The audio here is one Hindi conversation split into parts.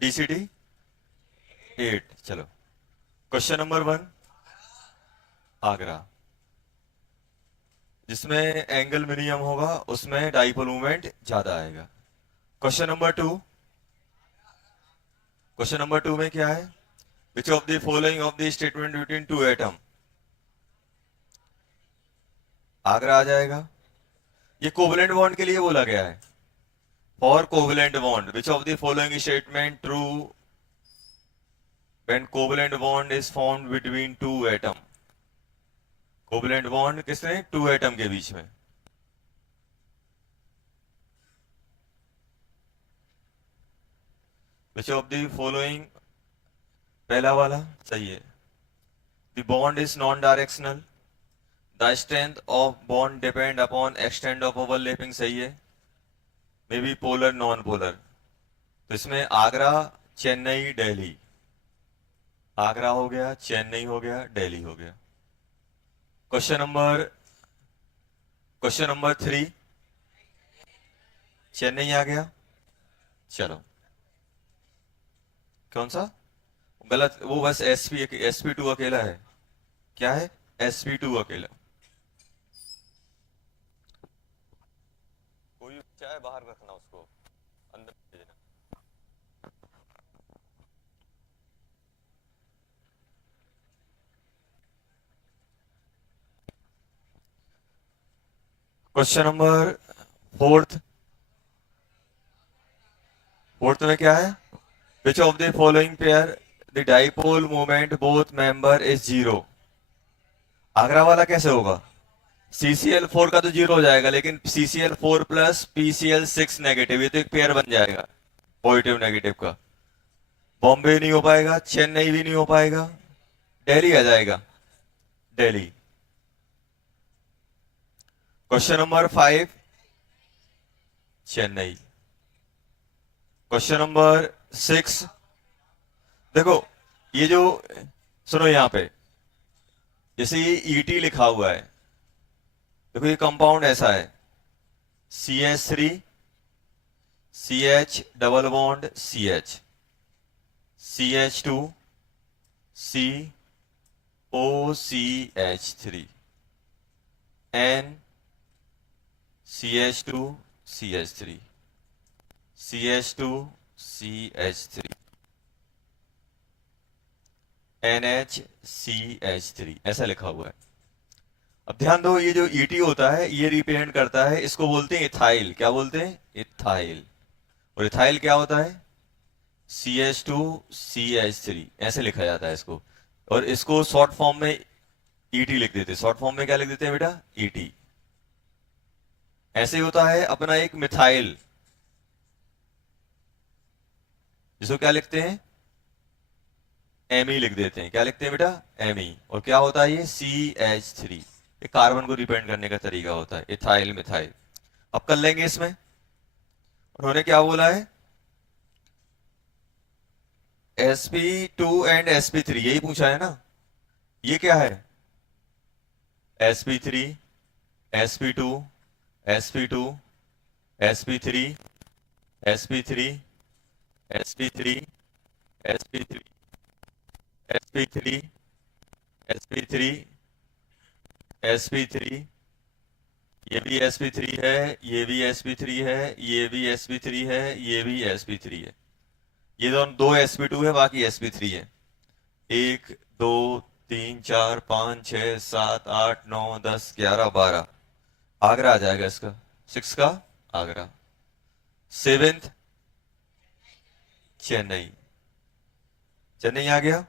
डीसीडी 8। चलो, क्वेश्चन नंबर 1, आगरा। जिसमें एंगल मिनिमम होगा उसमें डाइपोल मूवमेंट ज्यादा आएगा। क्वेश्चन नंबर 2, क्वेश्चन नंबर 2 में क्या है? Which of the following of the statement between two atom? Agra आ जाएगा। ये कोवलेंट बॉन्ड के लिए बोला गया है। For covalent bond, which of the following statement true when covalent bond is formed between two atom? Covalent bond किसने? टू एटम के बीच में। विच ऑफ द फॉलोइंग, पहला वाला सही है। The bond is non directional. The strength of bond depend upon extent of overlapping, सही है। May be polar non polar. तो इसमें आगरा, चेन्नई, दिल्ली। आगरा हो गया, चेन्नई हो गया, दिल्ली हो गया। क्वेश्चन नंबर 3, चेन्नई आ गया। चलो, कौन सा? गलत, वो बस एसपी 2 अकेला है। क्या है? एसपी 2 अकेला। कोई बच्चा है बाहर रखना, उसको अंदर भेजना। क्वेश्चन नंबर फोर्थ, फोर्थ में क्या है? Which of the following pair the dipole moment both member is zero? Agra वाला कैसे होगा? CCl4 का तो जीरो हो जाएगा, लेकिन CCl4 प्लस PCl6 नेगेटिव, ये तो एक पेयर बन जाएगा पॉजिटिव नेगेटिव का। बॉम्बे नहीं हो पाएगा, चेन्नई भी नहीं हो पाएगा, दिल्ली आ जाएगा, Delhi. Question number 5, Chennai. Question number 6, देखो ये जो, सुनो यहां पे, जैसे ये ET लिखा हुआ है, देखो ये कंपाउंड ऐसा है, CH3 CH double bond CH, CH2 COCH3 N CH2 CH3 CH2 CH3 NHCH3, ऐसा लिखा हुआ है। अब ध्यान दो, ये जो ET होता है ये रिप्रेजेंट करता है, इसको बोलते हैं इथाइल। क्या बोलते हैं? इथाइल। और इथाइल क्या होता है? CH2 CH3, ऐसे लिखा जाता है इसको। और इसको शॉर्ट फॉर्म में ET लिख देते हैं। शॉर्ट फॉर्म में क्या लिख देते हैं बेटा? ET। ऐसे ही होता है अपना एक मिथाइल, जिसको क्या लिखते हैं? Me लिख देते हैं। क्या लिखते हैं बेटा? Me। और क्या होता है ये? CH3। ये कार्बन को रिप्रेजेंट करने का तरीका होता है, इथाइल मिथाइल। अब कर लेंगे इसमें। उन्होंने क्या बोला है? sp2 एंड sp3, यही पूछा है ना? ये क्या है? sp3 sp2 sp2 sp3 sp3 sp3 sp3 sp3 sp3 sp3, ये भी sp3 है, ये भी sp3 है, ये भी sp3 है, ये भी sp3 है। ये दोनों दो sp2 है, बाकी sp3 है। 1 2 3 4 5 6 7 8 9 10 11 12। आगरा आ जाएगा इसका, 6 का आगरा। सेवेंथ, चेन्नई। चेन्नई आ गया।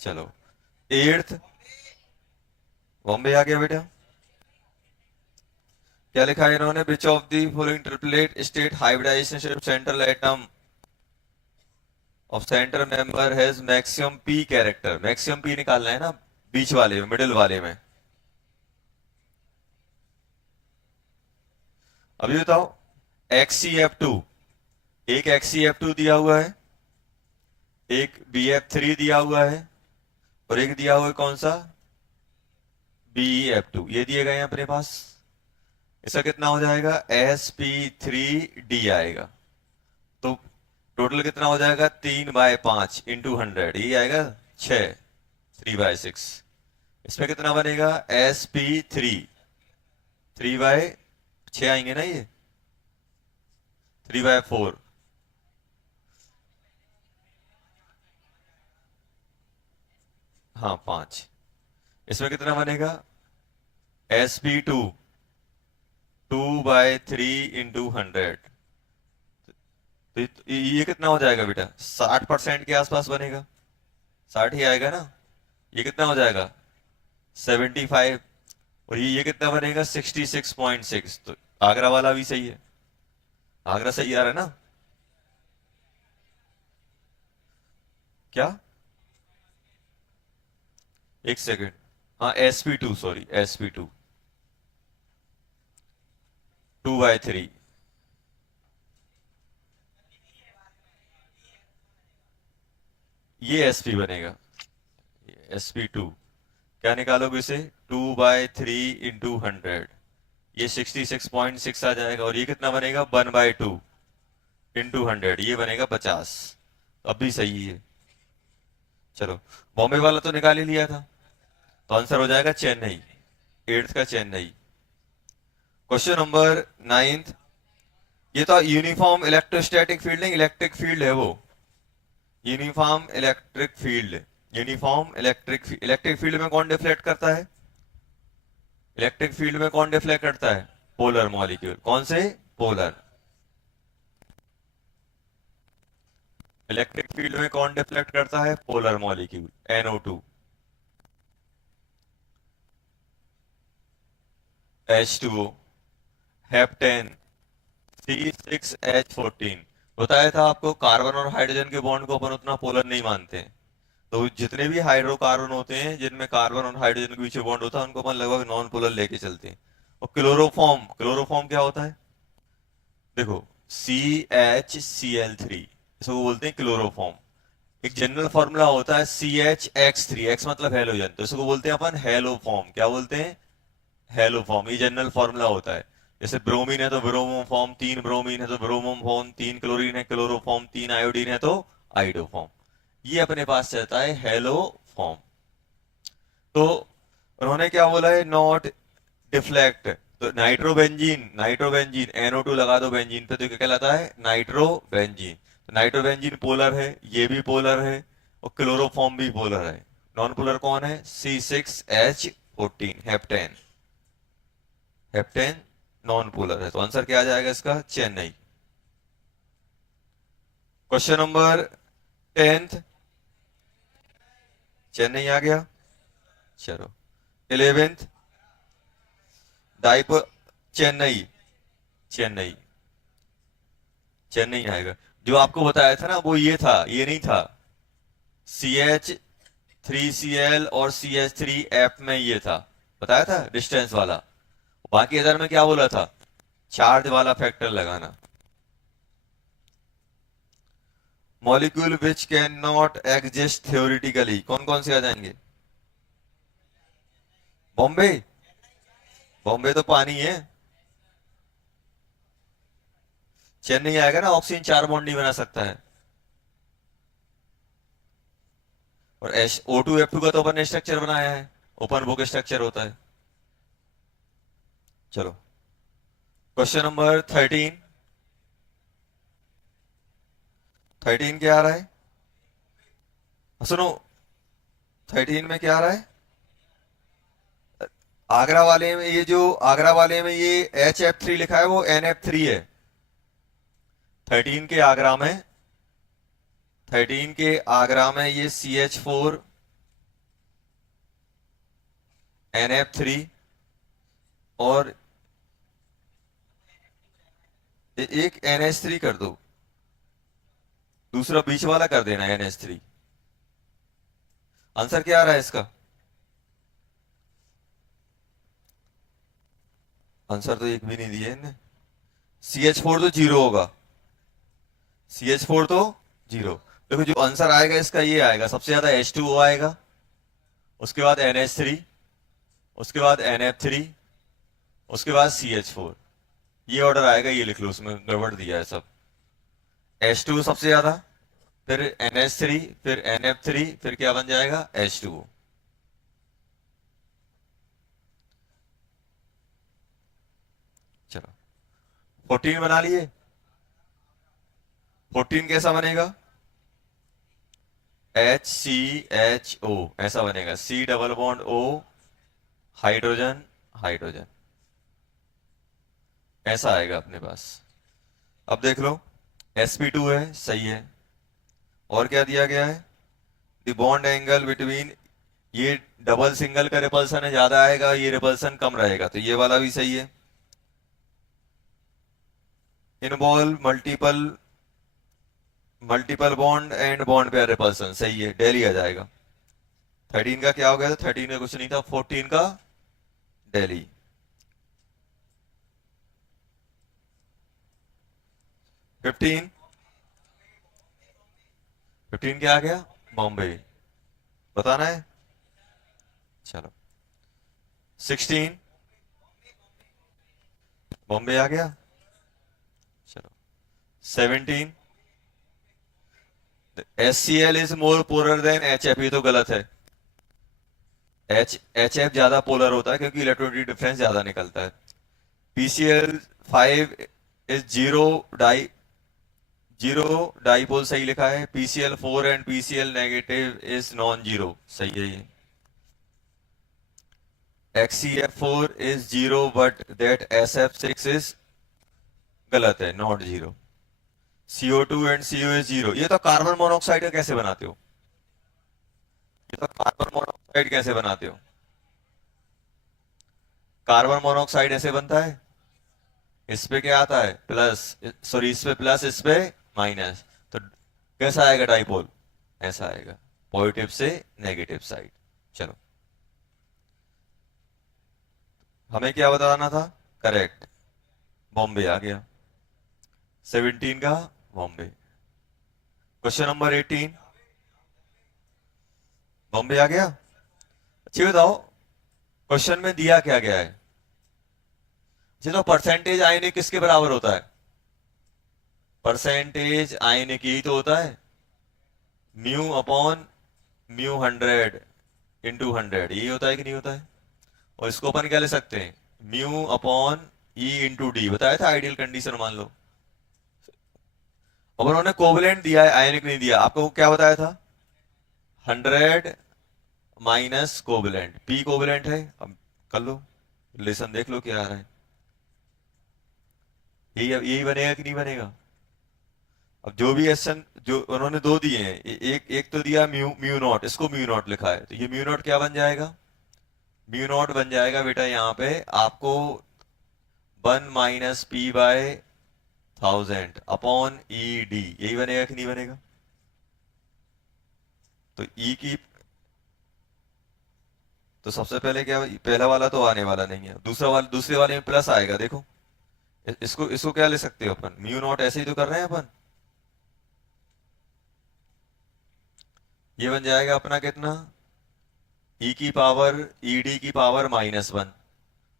चलो, एट्थ, बॉम्बे आ गया बेटा। क्या लिखा है इन्होंने? Which of the following triplet state hybridization central atom of center member has maximum P character. Maximum P निकालना है ना, बीच वाले में, मिडिल वाले में। अभी बताओ, XCF2, एक XCF2 दिया हुआ है, एक BF3 दिया हुआ है, और एक दिया हुआ है कौन सा? BF2। ये दिए गए हैं अपने पास। इसका कितना हो जाएगा? sp3d आएगा। तो टोटल कितना हो जाएगा 3/5 इंटू 100, ये आएगा 6, 3/6। इसमें कितना बनेगा SP3, 3/6 आएंगे ना ये, 3/4, हाँ 5। इसमें कितना बनेगा SP2, 2/3 इंटू 100। तो ये कितना हो जाएगा बेटा, 60% के आसपास बनेगा, 60 ही आएगा ना। ये कितना हो जाएगा 75, और ये कितना बनेगा 66.6। तो आगरा वाला भी सही है, आगरा सही आ रहा है ना। क्या, एक सेकंड, हाँ SP2, सॉरी SP2, 2/3। ये SP बनेगा, SP2 क्या निकालोगे इसे, 2/3 इंटू 100, ये 66.6 आ जाएगा। और ये कितना बनेगा 1/2 इंटू 100, ये बनेगा 50। अब भी सही है। चलो, बॉम्बे वाला तो निकाल ही लिया था, तो आंसर हो जाएगा चेन्नई, 8th का चेन्नई। क्वेश्चन नंबर 9th, ये तो यूनिफॉर्म इलेक्ट्रोस्टैटिक फील्ड नहीं, इलेक्ट्रिक फील्ड है वो, uniform electric field. Uniform electric field में कौन डिफ्लेक्ट करता है, इलेक्ट्रिक फील्ड में कौन डिफ्लेक्ट करता है, पोलर मॉलिक्यूल। कौन से, पोलर। इलेक्ट्रिक फील्ड में कौन डिफ्लेक्ट करता है, polar molecule, NO2, H2O, heptane, C6H14। बताया था आपको, कार्बन और हाइड्रोजन के बॉन्ड को अपन उतना पोलर नहीं मानते हैं। तो जितने भी हाइड्रोकार्बन होते हैं जिनमें कार्बन और हाइड्रोजन के बीच में बॉन्ड होता है, उनको अपन लगभग नॉन पोलर लेके चलते हैं। और क्लोरोफॉर्म, क्लोरोफॉर्म क्या होता है, देखो CHCl3, इसको बोलते हैं क्लोरोफॉर्म। एक जनरल फॉर्मूला होता है CHX3, X मतलब हेलोजन, तो इसको बोलते हैं अपन हेलोफॉर्म। क्या बोलते हैं, हेलोफॉर्म, ये जनरल फॉर्मूला होता है। जैसे ब्रोमीन है तो ब्रोमोफॉर्म, 3 ब्रोमीन है तो ब्रोमोफॉर्म, 3 क्लोरीन है क्लोरोफॉर्म, 3 आयोडीन है तो आइडोफॉर्म। ये अपने पास चलता है हेलोफॉर्म। तो उन्होंने क्या बोला है, नॉट डिफ्लेक्ट। तो नाइट्रोबेंजीन, नाइट्रोबेंजीन NO2 लगा दो बेंजीन पे, तो क्या कहलाता है, नाइट्रोबेंजीन। तो नाइट्रोबेंजीन पोलर है, ये भी पोलर है, और क्लोरोफॉर्म भी पोलर है। नॉन पोलर कौन है, C6H14, heptane, heptane non polar है। तो आंसर क्या आ जाएगा इसका, Chennai. Question number 10th, Chennai आ गया। चलो, 11th, डाइप, चेन्नई, चेन्नई, चेन्नई आएगा। जो आपको बताया था ना वो ये था, ये नहीं था, CH3Cl और CH3F में ये था, बताया था डिस्टेंस वाला। बाकी इधर में क्या बोला था, चार्ज वाला फैक्टर लगाना। Molecule which can not exist theoretically, कौन कौन से आ जाएंगे, बॉम्बे, बॉम्बे तो पानी है। चेन्नई आएगा ना, ऑक्सीजन 4 बॉन्ड नहीं बना सकता है। और O2F2 का तो अपन ने स्ट्रक्चर बनाया है, ओपन बुक स्ट्रक्चर होता है। चलो, क्वेश्चन नंबर 13, 13 क्या आ रहा है, सुनो, 13 में क्या आ रहा है, आगरा वाले में, ये जो आगरा वाले में ये HF3 लिखा है वो NF3 है। 13 के आगरा में, 13 के आगरा में ये CH4 NF3, और एक NH3 कर दो, दूसरा बीच वाला कर देना NH3। आंसर क्या आ रहा है इसका, आंसर तो एक भी नहीं दिया इनने। CH4 तो जीरो होगा, CH4 तो जीरो। देखो जो आंसर आएगा इसका ये आएगा, सबसे ज्यादा H2O आएगा, उसके बाद NH3, उसके बाद NF3, उसके बाद CH4। ये ऑर्डर आएगा, ये लिख लो, उसमें गड़बड़ दिया है सब। H2 सबसे ज्यादा, फिर NH3, फिर NF3, फिर क्या बन जाएगा H2। चलो 14 बना लिए। 14 कैसा बनेगा? HCHO ऐसा बनेगा, C double bond O, hydrogen hydrogen, ऐसा आएगा अपने पास। अब देख लो, sp2 है, सही है। और क्या दिया गया है? द बॉन्ड एंगल बिटवीन, ये डबल सिंगल का रिपल्सन है, ज्यादा आएगा, ये रिपल्सन कम रहेगा, तो ये वाला भी सही है। Involve multiple multiple bond and bond pair repulsion, सही है, डेली आ जाएगा। 13 का क्या हो गया था? 13 का कुछ नहीं था, 14 का डेली। 15, 15 क्या आ गया? बॉम्बे, बताना है। चलो 16, बॉम्बे आ गया। चलो 17, HCl is more polar than HF, ये तो गलत है। HF ज्यादा पोलर होता है क्योंकि इलेक्ट्रोनिक डिफरेंस ज्यादा निकलता है। PCl5 इज जीरो डाइपोल, सही लिखा है। PCl4 and PCl negative is non zero, सही है ये। XCF4 is zero but that SF6 is, गलत है, not zero. CO2 and CO is zero, ये तो कार्बन मोनोऑक्साइड का कैसे बनाते हो? ये तो कार्बन मोनोऑक्साइड कैसे बनाते हो? कार्बन मोनोऑक्साइड ऐसे बनता है, इस पे क्या आता है प्लस, सॉरी इस पे प्लस, इस पे माइनस, तो कैसा आएगा डाइपोल? ऐसा आएगा, पॉजिटिव से नेगेटिव साइड। चलो हमें क्या बताना था? करेक्ट, बॉम्बे आ गया। 17 का बॉम्बे। क्वेश्चन नंबर 18, बॉम्बे आ गया। अच्छी बताओ, क्वेश्चन में दिया क्या गया है? चलो परसेंटेज आयनिक किसके बराबर होता है? परसेंटेज आयनिक यही तो होता है, म्यू अपॉन म्यू 100 × 100, यही होता है कि नहीं होता है? और इसको अपन क्या ले सकते हैं? म्यू अपॉन E × D, बताया था आइडियल कंडीशन मान लो। अब उन्होंने कोवलेंट दिया है, आयनिक नहीं दिया, आपको क्या बताया था? 100 माइनस कोवलेंट, P कोवलेंट है। अब कर लो, रिलेशन देख लो क्या आ रहा है। यही बनेगा कि नहीं बनेगा? अब जो भी एसन जो उन्होंने दो दिए हैं, एक एक तो दिया म्यू म्यू नॉट, इसको म्यू नॉट लिखा है, तो ये म्यू नॉट क्या बन जाएगा? म्यू नॉट बन जाएगा बेटा यहाँ पे आपको 1 - P/1000 अपॉन ED, यही बनेगा कि नहीं बनेगा? तो E की, तो सबसे पहले क्या, पहला वाला तो आने वाला नहीं है, दूसरे वाले में प्लस आएगा, देखो। इसको इसको क्या ले सकते हो अपन? म्यू नॉट ऐसे ही तो कर रहे हैं अपन। ये बन जाएगा अपना कितना? E⁻ED⁻−1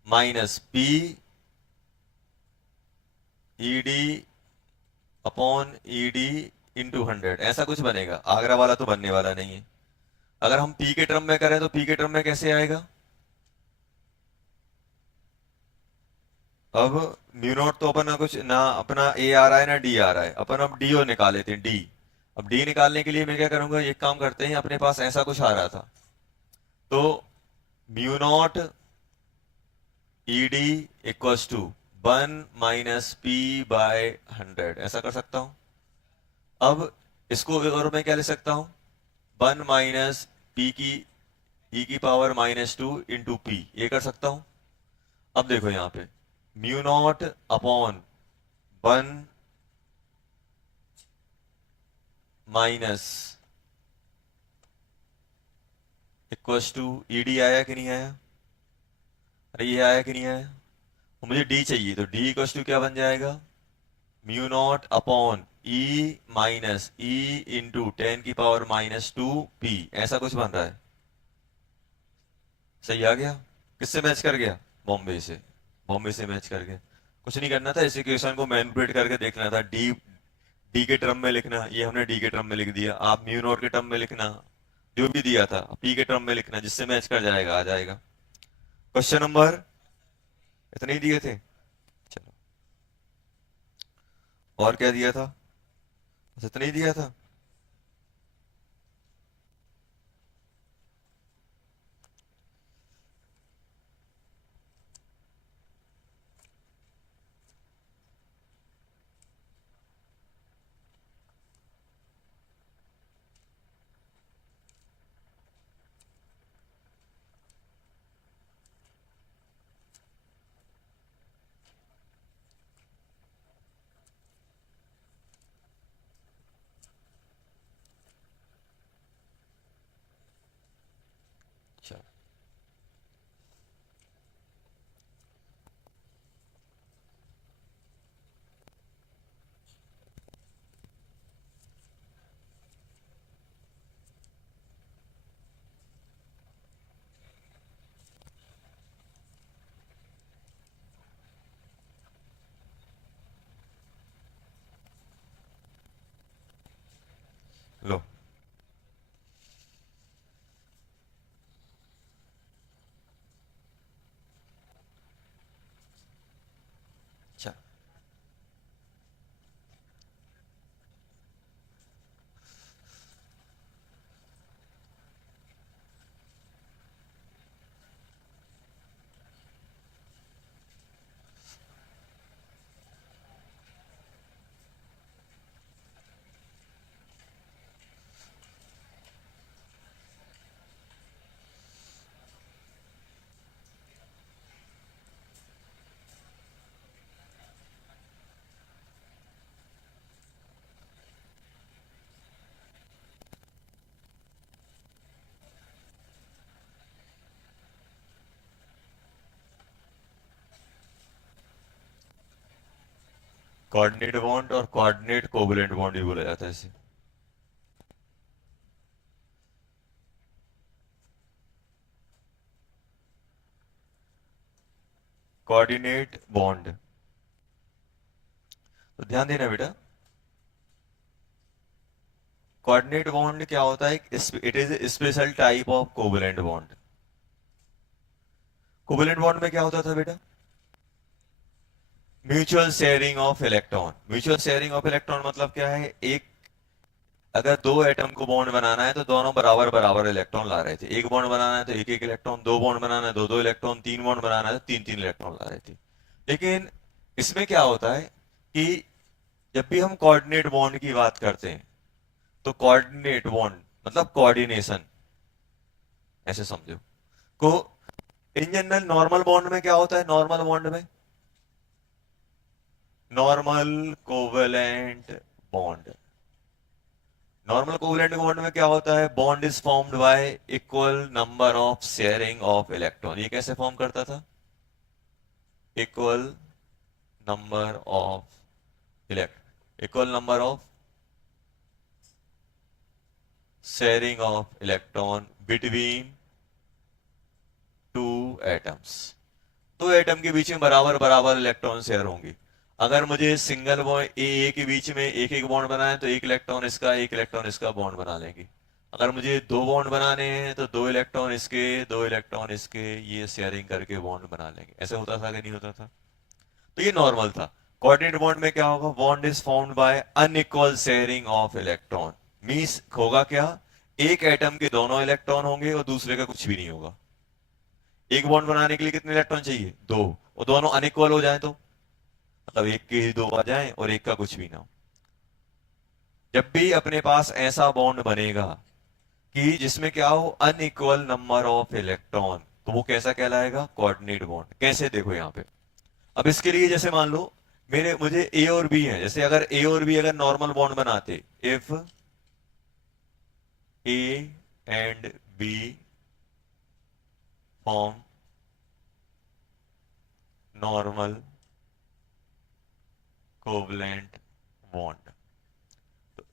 minus P ED upon ED into 100, ऐसा कुछ बनेगा। आगरा वाला तो बनने वाला नहीं है। अगर हम P के टर्म में करें तो P के टर्म में कैसे आएगा? अब म्यू नॉट तो अपना कुछ ना, अपना A आ रहा है ना D आ रहा है, अपन अब D निकाल लेते हैं, D। अब D निकालने के लिए मैं क्या करूंगा, एक काम करते हैं, अपने पास ऐसा कुछ आ रहा था, तो mu naught ED equals to 1 - P/100, ऐसा कर सकता हूं। अब इसको और मैं क्या ले सकता हूं? 1 - P की E⁻−2 इंटू P, ये कर सकता हूं। अब देखो यहाँ पे mu naught upon 1 minus equals to ED, आया कि नहीं आया? अरे ये आया कि नहीं आया? और मुझे D चाहिए, तो D इक्वल्स टू क्या बन जाएगा? Mu naught upon E-E × 10⁻²P, ऐसा कुछ बन रहा है। सही आ गया? किससे मैच कर गया? बॉम्बे से। बॉम्बे से मैच कर गया। कुछ नहीं करना था, इस इक्वेशन को मैनिपुलेट करके देख लेना था। डी डी के टर्म में लिखना, ये हमने डी के टर्म में लिख दिया, आप म्यू नॉट के टर्म में लिखना, जो भी दिया था पी के टर्म में लिखना, जिससे मैच कर जाएगा आ जाएगा। क्वेश्चन नंबर इतने ही दिए थे। चलो, और क्या दिया था? बस इतने ही दिया था। चलो, लो। अच्छा, कोऑर्डिनेट बॉन्ड और कोऑर्डिनेट कोवलेंट बॉन्ड भी बोला जाता है इसे। कोऑर्डिनेट बॉन्ड, तो ध्यान देना बेटा, कोऑर्डिनेट बॉन्ड क्या होता है? It is special type of covalent bond. Covalent bond में क्या होता था बेटा? Mutual sharing of electron. Mutual sharing of electron मतलब क्या है? एक, अगर दो एटम को बॉन्ड बनाना है तो दोनों बराबर बराबर इलेक्ट्रॉन ला रहे थे। एक बॉन्ड बनाना है तो एक एक इलेक्ट्रॉन, दो बॉन्ड बनाना है दो दो इलेक्ट्रॉन, तीन बॉन्ड बनाना है तो तीन तीन इलेक्ट्रॉन ला रहे थे। लेकिन इसमें क्या होता है कि जब भी हम कोऑर्डिनेट बॉन्ड की बात करते हैं तो कोऑर्डिनेट बॉन्ड मतलब कोऑर्डिनेशन, ऐसे समझो को। इन जनरल नॉर्मल बॉन्ड में क्या होता है? नॉर्मल बॉन्ड में normal covalent bond, normal covalent bond में क्या होता है? Bond is formed y equal number of sharing of electron. ये कैसे फॉर्म करता था? Equal number of equal number of sharing of electron between two atoms. दो एटम के बीच में बराबर बराबर इलेक्ट्रॉन शेयर होंगे। अगर मुझे सिंगल बॉन्ड ए के बीच में एक एक बॉन्ड बनाए तो एक इलेक्ट्रॉन इसका एक इलेक्ट्रॉन इसका बॉन्ड बना लेंगे। अगर मुझे दो बॉन्ड बनाने हैं तो दो इलेक्ट्रॉन इसके दो इलेक्ट्रॉन इसके, ये शेयरिंग करके बॉन्ड बना लेंगे। ऐसे होता था कि नहीं होता था? तो ये नॉर्मल था। कोऑर्डिनेट बॉन्ड में क्या होगा? Bond is formed by unequal sharing of electron. Means होगा क्या? एक एटम के दोनों इलेक्ट्रॉन होंगे और दूसरे का कुछ भी नहीं होगा। एक बॉन्ड बनाने के लिए कितने इलेक्ट्रॉन चाहिए? दो। और दोनों अनइक्वल हो जाए तो मतलब एक के ही दो आ जाए और एक का कुछ भी ना हो। जब भी अपने पास ऐसा बॉन्ड बनेगा कि जिसमें क्या हो? अनइक्वल नंबर ऑफ इलेक्ट्रॉन, तो वो कैसा कहलाएगा? Coordinate bond. कैसे? देखो यहां पे, अब इसके लिए जैसे मान लो मुझे ए और बी है, जैसे अगर ए और बी अगर नॉर्मल बॉन्ड बनाते, if A and B form normal covalent bond,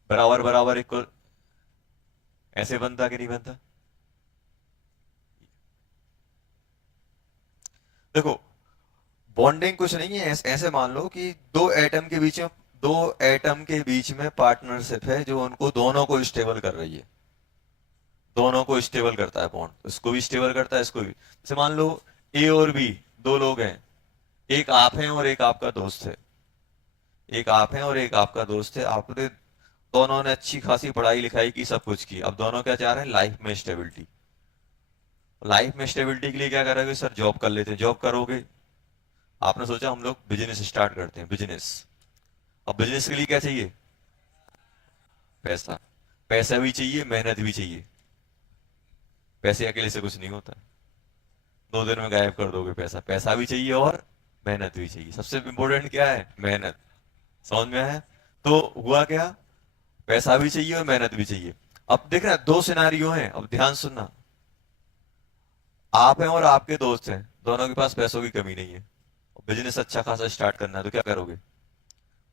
बराबर बराबर इक्वल, ऐसे बनता कि नहीं बनता? देखो, बॉन्डिंग कुछ नहीं है, ऐसे मान लो कि दो एटम के बीच में दो एटम के बीच में पार्टनरशिप है जो उनको दोनों को स्टेबल कर रही है, दोनों को स्टेबल करता है बॉन्ड, इसको भी स्टेबल करता है इसको भी। जैसे मान लो ए और बी दो लोग हैं, एक आप हैं और एक आपका दोस्त है, एक आप हैं और एक आपका दोस्त है, आपने दोनों ने अच्छी खासी पढ़ाई लिखाई की, सब कुछ की, अब दोनों क्या चाह रहे हैं, लाइफ में स्टेबिलिटी। लाइफ में स्टेबिलिटी के लिए क्या करोगे सर, जॉब कर लेते हैं, जॉब करोगे, आपने सोचा हम लोग बिजनेस स्टार्ट करते हैं, बिजनेस। अब बिजनेस के लिए क्या चाहिए, पैसा, पैसा भी चाहिए, मेहनत भी चाहिए, पैसे अकेले से कुछ नहीं होता, 2 दिन में गायब कर दोगे पैसा, पैसा भी चाहिए और मेहनत भी चाहिए, सबसे इंपॉर्टेंट क्या है, मेहनत। समझ में है? तो हुआ क्या, पैसा भी चाहिए और मेहनत भी चाहिए। अब देखना दो सिनारियो हैं, अब ध्यान सुनना, आप हैं और आपके दोस्त हैं, दोनों के पास पैसों की कमी नहीं है, बिजनेस अच्छा खासा स्टार्ट करना है, तो क्या करोगे,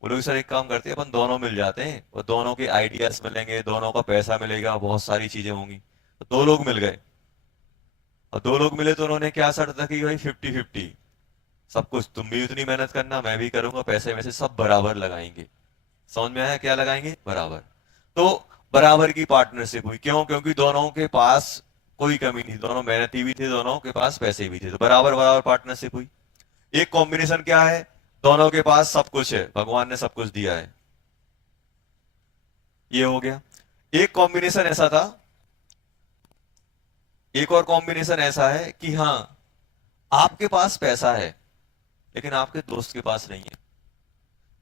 बोलोगे सर एक काम करते हैं, अपन दोनों मिल जाते हैं और दोनों के आइडियाज मिलेंगे, दोनों का पैसा मिलेगा, बहुत सारी चीजें होंगी। तो दो लोग मिल गए, और दो लोग मिले तो उन्होंने क्या शर्त रखी भाई, 50-50, सब कुछ तुम भी उतनी मेहनत करना, मैं भी करूंगा, पैसे में से सब बराबर लगाएंगे। समझ में आया, क्या लगाएंगे, बराबर। तो बराबर की पार्टनरशिप हुई, क्यों, क्योंकि दोनों के पास कोई कमी नहीं, दोनों मेहनती भी थे, दोनों के पास पैसे भी थे, तो बराबर बराबर पार्टनरशिप हुई। एक कॉम्बिनेशन क्या है, दोनों के पास सब कुछ है, भगवान ने सब कुछ दिया है, ये हो गया। एक कॉम्बिनेशन ऐसा था, एक और कॉम्बिनेशन ऐसा है कि हाँ आपके पास पैसा है लेकिन आपके दोस्त के पास नहीं है,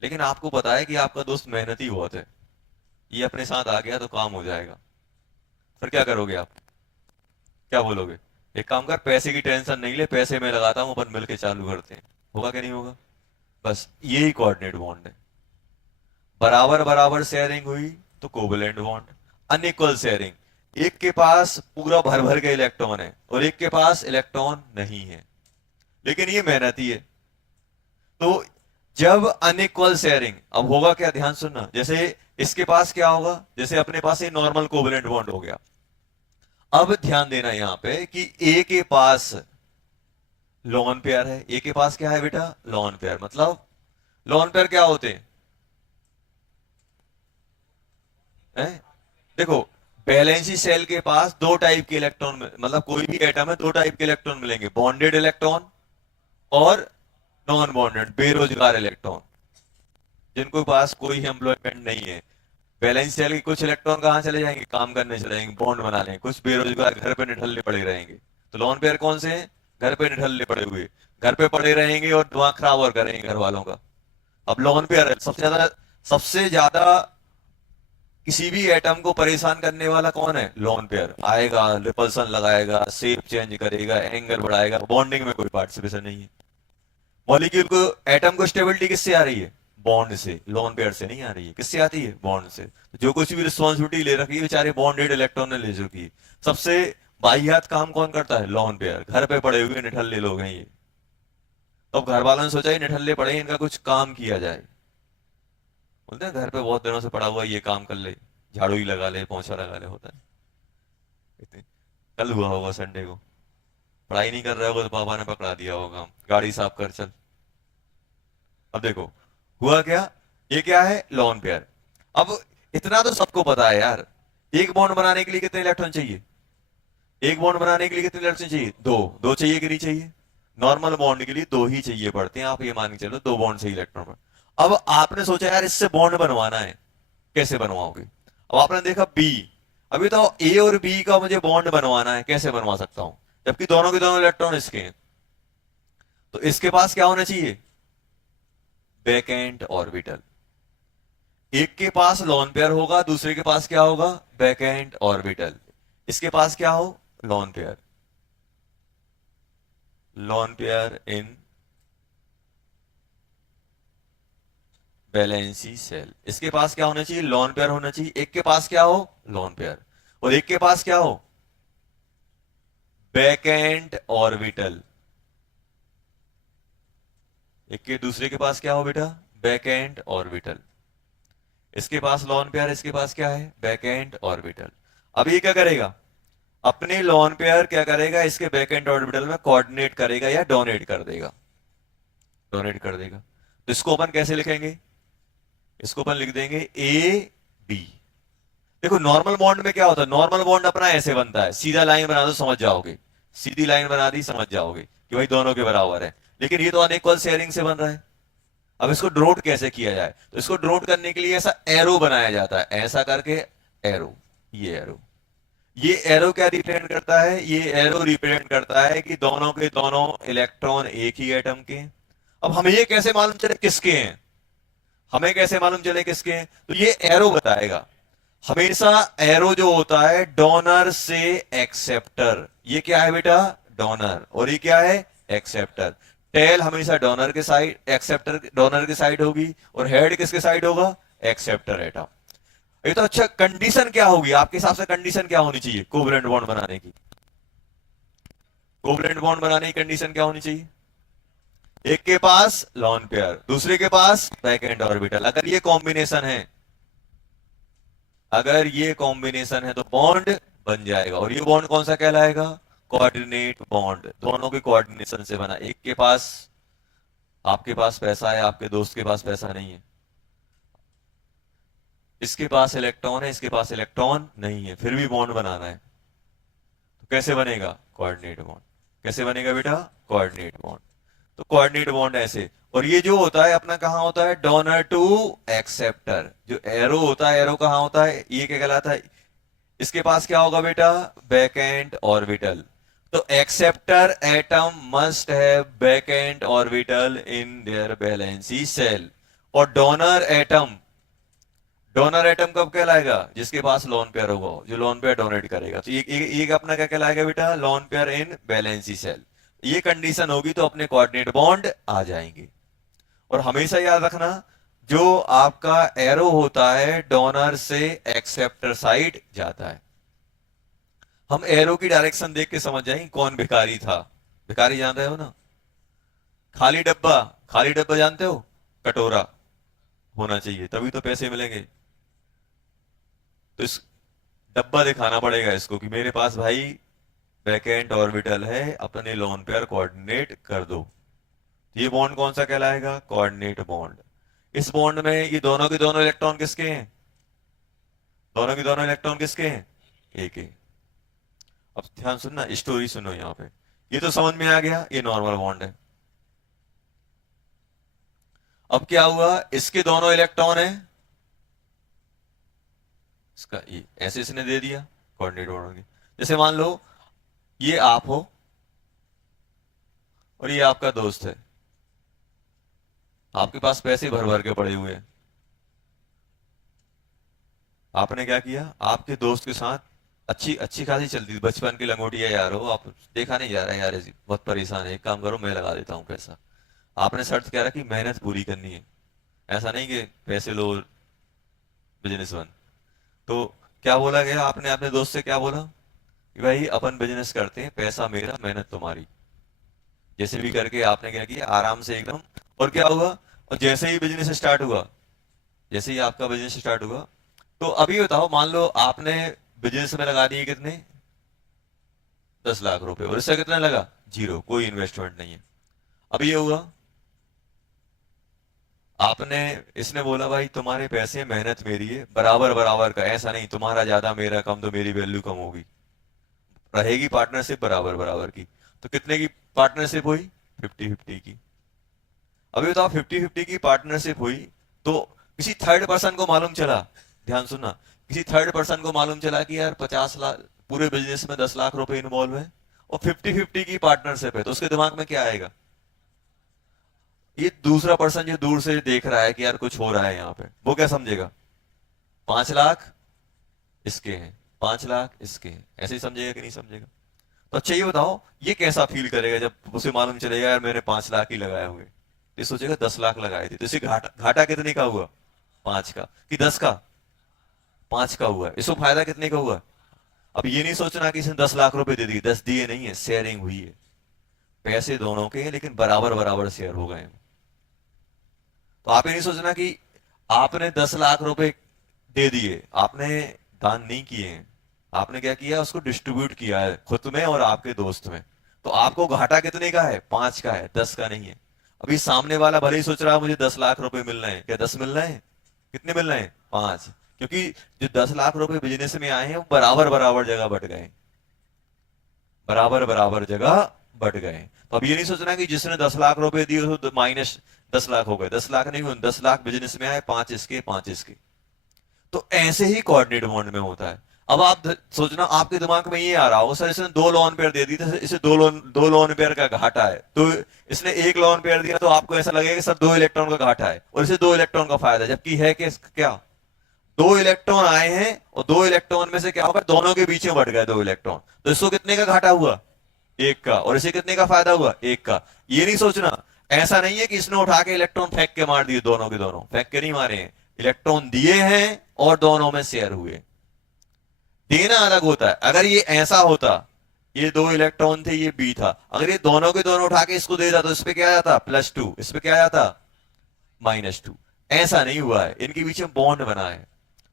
लेकिन आपको पता है कि आपका दोस्त मेहनती बहुत है, ये अपने साथ आ गया तो काम हो जाएगा, फिर क्या करोगे आप, क्या बोलोगे, एक काम कर, पैसे की टेंशन नहीं ले, पैसे मैं लगाता हूं, अपन मिलके चालू करते हैं, होगा क्या, नहीं होगा। बस यही कोऑर्डिनेट बॉन्ड है। बराबर बराबर शेयरिंग हुई तो कोवलेंट बॉन्ड। अनइक्वल शेयरिंग, एक के पास पूरा भर भर के इलेक्ट्रॉन है और एक के पास इलेक्ट्रॉन नहीं है, लेकिन ये मेहनती है। तो जब अनइक्वल शेयरिंग, अब होगा क्या, ध्यान सुनना, जैसे इसके पास क्या होगा, जैसे अपने पास ये नॉर्मल कोवलेंट बॉन्ड हो गया। अब ध्यान देना यहां पे कि ए के पास लॉन पेयर है, ए के पास क्या है बेटा, लॉन पेयर, मतलब लॉन पेयर क्या होते हैं, देखो बैलेंसी सेल के पास दो टाइप के इलेक्ट्रॉन, मतलब कोई भी एटम है दो टाइप के इलेक्ट्रॉन मिलेंगे, बॉन्डेड इलेक्ट्रॉन और नॉन बॉन्डेड बेरोजगार इलेक्ट्रॉन, जिनके पास कोई एम्प्लॉयमेंट नहीं है। बैलेंस सेल के कुछ इलेक्ट्रॉन कहाँ चले जाएंगे, काम करने चले जाएंगे, बॉन्ड बना लेंगे, कुछ बेरोजगार घर पे निठल्ले पड़े रहेंगे। तो लोन पेयर कौन से हैं, घर पे निठल्ले पड़े हुए, घर पे पड़े रहेंगे और दिमाग खराब और करेंगे घर वालों का। अब लोन पेयर सबसे ज्यादा किसी भी एटम को परेशान करने वाला कौन है, लोन पेयर, आएगा रिपल्सन लगाएगा, शेप चेंज करेगा, एंगल बढ़ाएगा, बॉन्डिंग में कोई पार्टिसिपेशन नहीं है। मॉलिक्यूल को, एटम को स्टेबिलिटी किससे आ रही है, बॉन्ड से, लोन पेयर से नहीं आ रही है, किससे आती है, बॉन्ड से। तो जो कुछ भी रिस्पॉन्सिबिलिटी ले रखी है बेचारे बॉन्डेड इलेक्ट्रॉन ने ले चुकी है। सबसे बाहियात काम कौन करता है, लोन पेयर, घर पे पड़े हुए निठल्ले लोग हैं ये। तो अब घर वालों ने सोचा ये निठल्ले पड़े हैं, इनका कुछ काम किया जाए, बोलते हैं घर पे बहुत दिनों से पड़ा हुआ ये काम कर ले, झाड़ू ही लगा ले, पोंछा लगा ले, होता है। कल हुआ होगा संडे को, पढ़ाई नहीं कर रहा होगा तो पापा ने पकड़ा दिया होगा, काम, गाड़ी साफ कर चल। अब देखो हुआ क्या, ये क्या है, लोन पेयर। अब इतना तो सबको पता है यार, एक बॉन्ड बनाने के लिए कितने इलेक्ट्रॉन चाहिए, एक बॉन्ड बनाने के लिए कितने इलेक्ट्रॉन चाहिए, दो, दो चाहिए कि नहीं चाहिए, नॉर्मल बॉन्ड के लिए दो ही चाहिए पड़ते हैं, आप ये मान के चलो दो बॉन्ड से इलेक्ट्रॉन पर। अब आपने सोचा यार इससे बॉन्ड बनवाना है, कैसे बनवाओगे, अब आपने देखा बी, अभी तो ए और बी का मुझे बॉन्ड बनवाना है, कैसे बनवा सकता हूं, जबकि दोनों के दोनों इलेक्ट्रॉन इसके हैं। तो इसके पास क्या होना चाहिए, बैक ऑर्बिटल। एक के पास लोन पेयर होगा, दूसरे के पास क्या होगा, बैक ऑर्बिटल। इसके पास क्या हो, लोन पेयर, लोन पेयर इन वैलेंसी सेल। इसके पास क्या होना चाहिए, लोन पेयर होना चाहिए, एक के पास क्या हो, लोन पेयर, और एक के पास क्या हो, बैक ऑर्बिटल। एक के दूसरे के पास क्या हो बेटा, बैक ऑर्बिटल। इसके पास लोन पेयर, इसके पास क्या है, बैक ऑर्बिटल। अब ये क्या करेगा, अपने लोन पेयर क्या करेगा, इसके बैक ऑर्बिटल में कोऑर्डिनेट करेगा या डोनेट कर देगा, डोनेट कर देगा। तो इसको अपन कैसे लिखेंगे, इसको अपन लिख देंगे ए बी। देखो नॉर्मल बॉन्ड में क्या होता है, नॉर्मल बॉन्ड अपना ऐसे बनता है, सीधा लाइन बना दो समझ जाओगे, सीधी लाइन बना दी समझ जाओगे कि भाई दोनों के बराबर है। लेकिन ये तो अनइक्वल शेयरिंग से बन रहा है। अब इसको ड्रोट कैसे किया जाए, तो इसको ड्रोट करने के लिए ऐसा एरो बनाया जाता है, ऐसा करके एरो, ये एरो, ये एरो क्या रिप्रेजेंट करता है, ये एरो रिप्रेजेंट करता है कि दोनों के दोनों इलेक्ट्रॉन एक ही एटम के। अब हमें ये कैसे मालूम चले किसके हैं, हमें कैसे मालूम चले किसके हैं, तो ये एरो बताएगा। हमेशा एरो जो होता है डोनर से एक्सेप्टर, ये क्या है बेटा, डोनर, और ये क्या है, एक्सेप्टर। टेल हमेशा डोनर के साइड, एक्सेप्टर डोनर के साइड होगी, और हेड किसके साइड होगा, एक्सेप्टर एटम। ये तो अच्छा, कंडीशन क्या होगी आपके हिसाब से, कंडीशन क्या होनी चाहिए कोवलेंट बॉन्ड बनाने की, कोवलेंट बॉन्ड बनाने की कंडीशन क्या होनी चाहिए, एक के पास लॉन पेयर, दूसरे के पास बैक एंड ऑर्बिटल। अगर ये कॉम्बिनेशन है, अगर ये कॉम्बिनेशन है तो बॉन्ड बन जाएगा, और ये बॉन्ड कौन सा कहलाएगा, कोऑर्डिनेट बॉन्ड। दोनों के कोऑर्डिनेशन से बना, एक के पास, आपके पास पैसा है, आपके दोस्त के पास पैसा नहीं है, इसके पास इलेक्ट्रॉन है, इसके पास इलेक्ट्रॉन नहीं है, फिर भी बॉन्ड बनाना है, तो कैसे बनेगा, कोऑर्डिनेट बॉन्ड। कैसे बनेगा बेटा, कोऑर्डिनेट बॉन्ड। तो कोऑर्डिनेट बॉन्ड ऐसे, और ये जो होता है अपना कहां होता है, डोनर टू एक्सेप्टर। जो एरो होता है, एरो कहां होता है, ये क्या कहलाता है, इसके पास क्या होगा बेटा, बैक एंड ऑर्बिटल। तो acceptor atom must have back end orbital in their valency shell, और डोनर एटम, डोनर एटम कब कहलाएगा, जिसके पास लोन पेयर होगा, जो लोन पेयर डोनेट करेगा। तो ये अपना क्या कहलाएगा बेटा, लोन पेयर इन वैलेंसी सेल। ये कंडीशन होगी तो अपने कोऑर्डिनेट बॉन्ड आ जाएंगे। और हमेशा याद रखना, जो आपका एरो होता है डोनर से एक्सेप्टर साइड जाता है। हम एरो की डायरेक्शन देख के समझ जाएंगे कौन भिखारी था। भिखारी जान रहे हो ना, खाली डब्बा, खाली डब्बा जानते हो, कटोरा होना चाहिए तभी तो पैसे मिलेंगे। तो इस डब्बा दिखाना पड़ेगा इसको कि मेरे पास भाई बैकेंट ऑर्बिटल है, अपने लोन पेयर कोऑर्डिनेट कर दो। ये बॉन्ड कौन सा कहलाएगा, कोऑर्डिनेट बॉन्ड। इस बॉन्ड में ये दोनों के दोनों इलेक्ट्रॉन किसके हैं, दोनों के दोनों इलेक्ट्रॉन किसके हैं, एक ही। अब ध्यान सुनना, स्टोरी सुनो यहाँ पे, ये तो समझ में आ गया, ये नॉर्मल बॉन्ड है। अब क्या हुआ, इसके दोनों इलेक्ट्रॉन है, इसका ये ऐसे इसने दे दिया कोऑर्डिनेट बॉन्ड। जैसे मान लो ये आप हो और ये आपका दोस्त है, आपके पास पैसे भर भर के पड़े हुए हैं। आपने क्या किया, आपके दोस्त के साथ अच्छी अच्छी खासी चलती थी, बचपन की लंगोटिया यार हो, आप देखा नहीं जा रहा है यार, ऐसी बहुत परेशान है, एक काम करो मैं लगा देता हूँ पैसा। आपने शर्त क्या रखी, मेहनत पूरी करनी है, ऐसा नहीं कि पैसे लो बिजनेस बन। तो क्या बोला गया, आपने अपने दोस्त से क्या बोला कि भाई अपन बिजनेस करते हैं, पैसा मेरा मेहनत तुम्हारी। जैसे भी करके आपने क्या किया, आराम से एकदम। और क्या हुआ, और जैसे ही बिजनेस स्टार्ट हुआ, जैसे ही आपका बिजनेस स्टार्ट हुआ, तो अभी बताओ, मान लो आपने बिजनेस में लगा दिए कितने, 10 लाख रुपए, और इससे कितना लगा, जीरो, कोई इन्वेस्टमेंट नहीं है। अब ये हुआ, आपने, इसने बोला भाई तुम्हारे पैसे, मेहनत मेरी है, बराबर बराबर का, ऐसा नहीं तुम्हारा ज्यादा मेरा कम तो मेरी वैल्यू कम होगी, रहेगी पार्टनरशिप बराबर बराबर की। तो कितने की पार्टनरशिप हुई, 50-50 की। अभी बताओ 50-50 की पार्टनरशिप हुई, तो किसी थर्ड पर्सन को मालूम चला, ध्यान सुनना, किसी थर्ड पर्सन को मालूम चला कि यार 50 लाख, पूरे बिजनेस में 10 लाख रुपए इन्वॉल्व है, और 50-50 की पार्टनरशिप है, तो उसके दिमाग में क्या आएगा, ये दूसरा पर्सन जो दूर से देख रहा है कि यार कुछ हो रहा है यहाँ पे, वो क्या समझेगा, 5 लाख इसके हैं, 5 लाख इसके हैं, ऐसे ही समझेगा कि नहीं समझेगा। तो अच्छा ये बताओ, ये कैसा फील करेगा जब उसे मालूम चलेगा यार मैंने 5 लाख ही लगाए हुए, ये सोचेगा 10 लाख लगाए थे, तो इसे घाटा, घाटा कितने का हुआ, 5 का कि 10 का, 5 का हुआ है, इसको फायदा कितने का हुआ। अब ये नहीं सोचना कि इसने 10 लाख रुपए दे दिए, 10 दिए नहीं है, शेयरिंग हुई है, पैसे दोनों के हैं लेकिन बराबर बराबर शेयर हो गए हैं। तो आप ये नहीं सोचना कि आपने 10 लाख रुपए दे दिए, आपने दान नहीं किए हैं, आपने क्या किया, उसको डिस्ट्रीब्यूट किया है खुद में और आपके दोस्त में। तो आपको घाटा कितने का है, 5 का है, 10 का नहीं है। अभी सामने वाला भले ही सोच रहा है मुझे 10 लाख रुपए मिल रहे हैं, क्या 10 मिल रहे हैं, कितने मिल रहे हैं? 5। क्योंकि जो 10 लाख रुपए बिजनेस में आए हैं वो बराबर बराबर जगह बट गए, बराबर बराबर जगह बट गए। तो अब ये नहीं सोचना कि जिसने 10 लाख रुपए दिए तो माइनस 10 लाख हो गए, 10 लाख नहीं हुए, 10 लाख बिजनेस में आए, 5 इसके 5 इसके। तो ऐसे ही कोऑर्डिनेट बॉन्ड में होता है। अब आप सोचना आपके दिमाग में ये आ रहा होगा, सर इसने 2 लोन पेयर दे दी तो इसे दो लोन पेयर का घाटा है, तो इसने 1 लोन पेयर दिया तो आपको ऐसा लगेगा कि सर 2 इलेक्ट्रॉन का घाटा है और इसे 2 इलेक्ट्रॉन का फायदा है, जबकि है कि क्या 2 इलेक्ट्रॉन आए हैं और 2 इलेक्ट्रॉन में से क्या होगा, दोनों के बीच में बढ़ गए 2 इलेक्ट्रॉन, तो इसको कितने का घाटा हुआ? 1 का। और इसे कितने का फायदा हुआ? 1 का। ये नहीं सोचना, ऐसा नहीं है कि इसने उठा के इलेक्ट्रॉन फेंक के मार दिए, दोनों के दोनों फेंक के नहीं मारे हैं, इलेक्ट्रॉन दिए हैं और दोनों में शेयर हुए। देना अलग होता है। अगर ये ऐसा होता, ये 2 इलेक्ट्रॉन थे, ये बी था, अगर ये दोनों के दोनों उठा के इसको दे देता तो इस पे क्या आ जाता? +2। इस पे क्या आ जाता? -2। ऐसा नहीं हुआ है, इनके बीच में बॉन्ड बना है,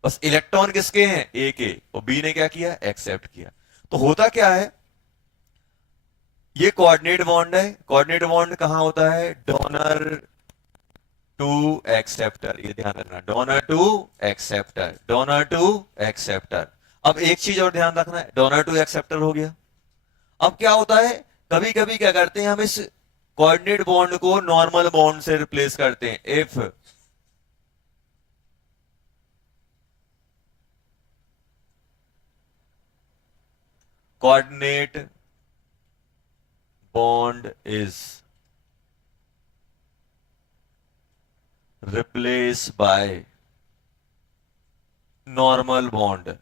बस इलेक्ट्रॉन किसके हैं? ए के, और बी ने क्या किया? एक्सेप्ट किया। तो होता क्या है, ये कोऑर्डिनेट बॉन्ड है। कोऑर्डिनेट बॉन्ड कहां होता है? डोनर टू एक्सेप्टर, ये ध्यान रखना, donor to acceptor, donor to acceptor. अब एक चीज और ध्यान रखना है, डोनर टू एक्सेप्टर हो गया। अब क्या होता है, कभी कभी क्या करते हैं हम, इस कोऑर्डिनेट बॉन्ड को नॉर्मल बॉन्ड से रिप्लेस करते हैं। If coordinate bond is replace by normal bond,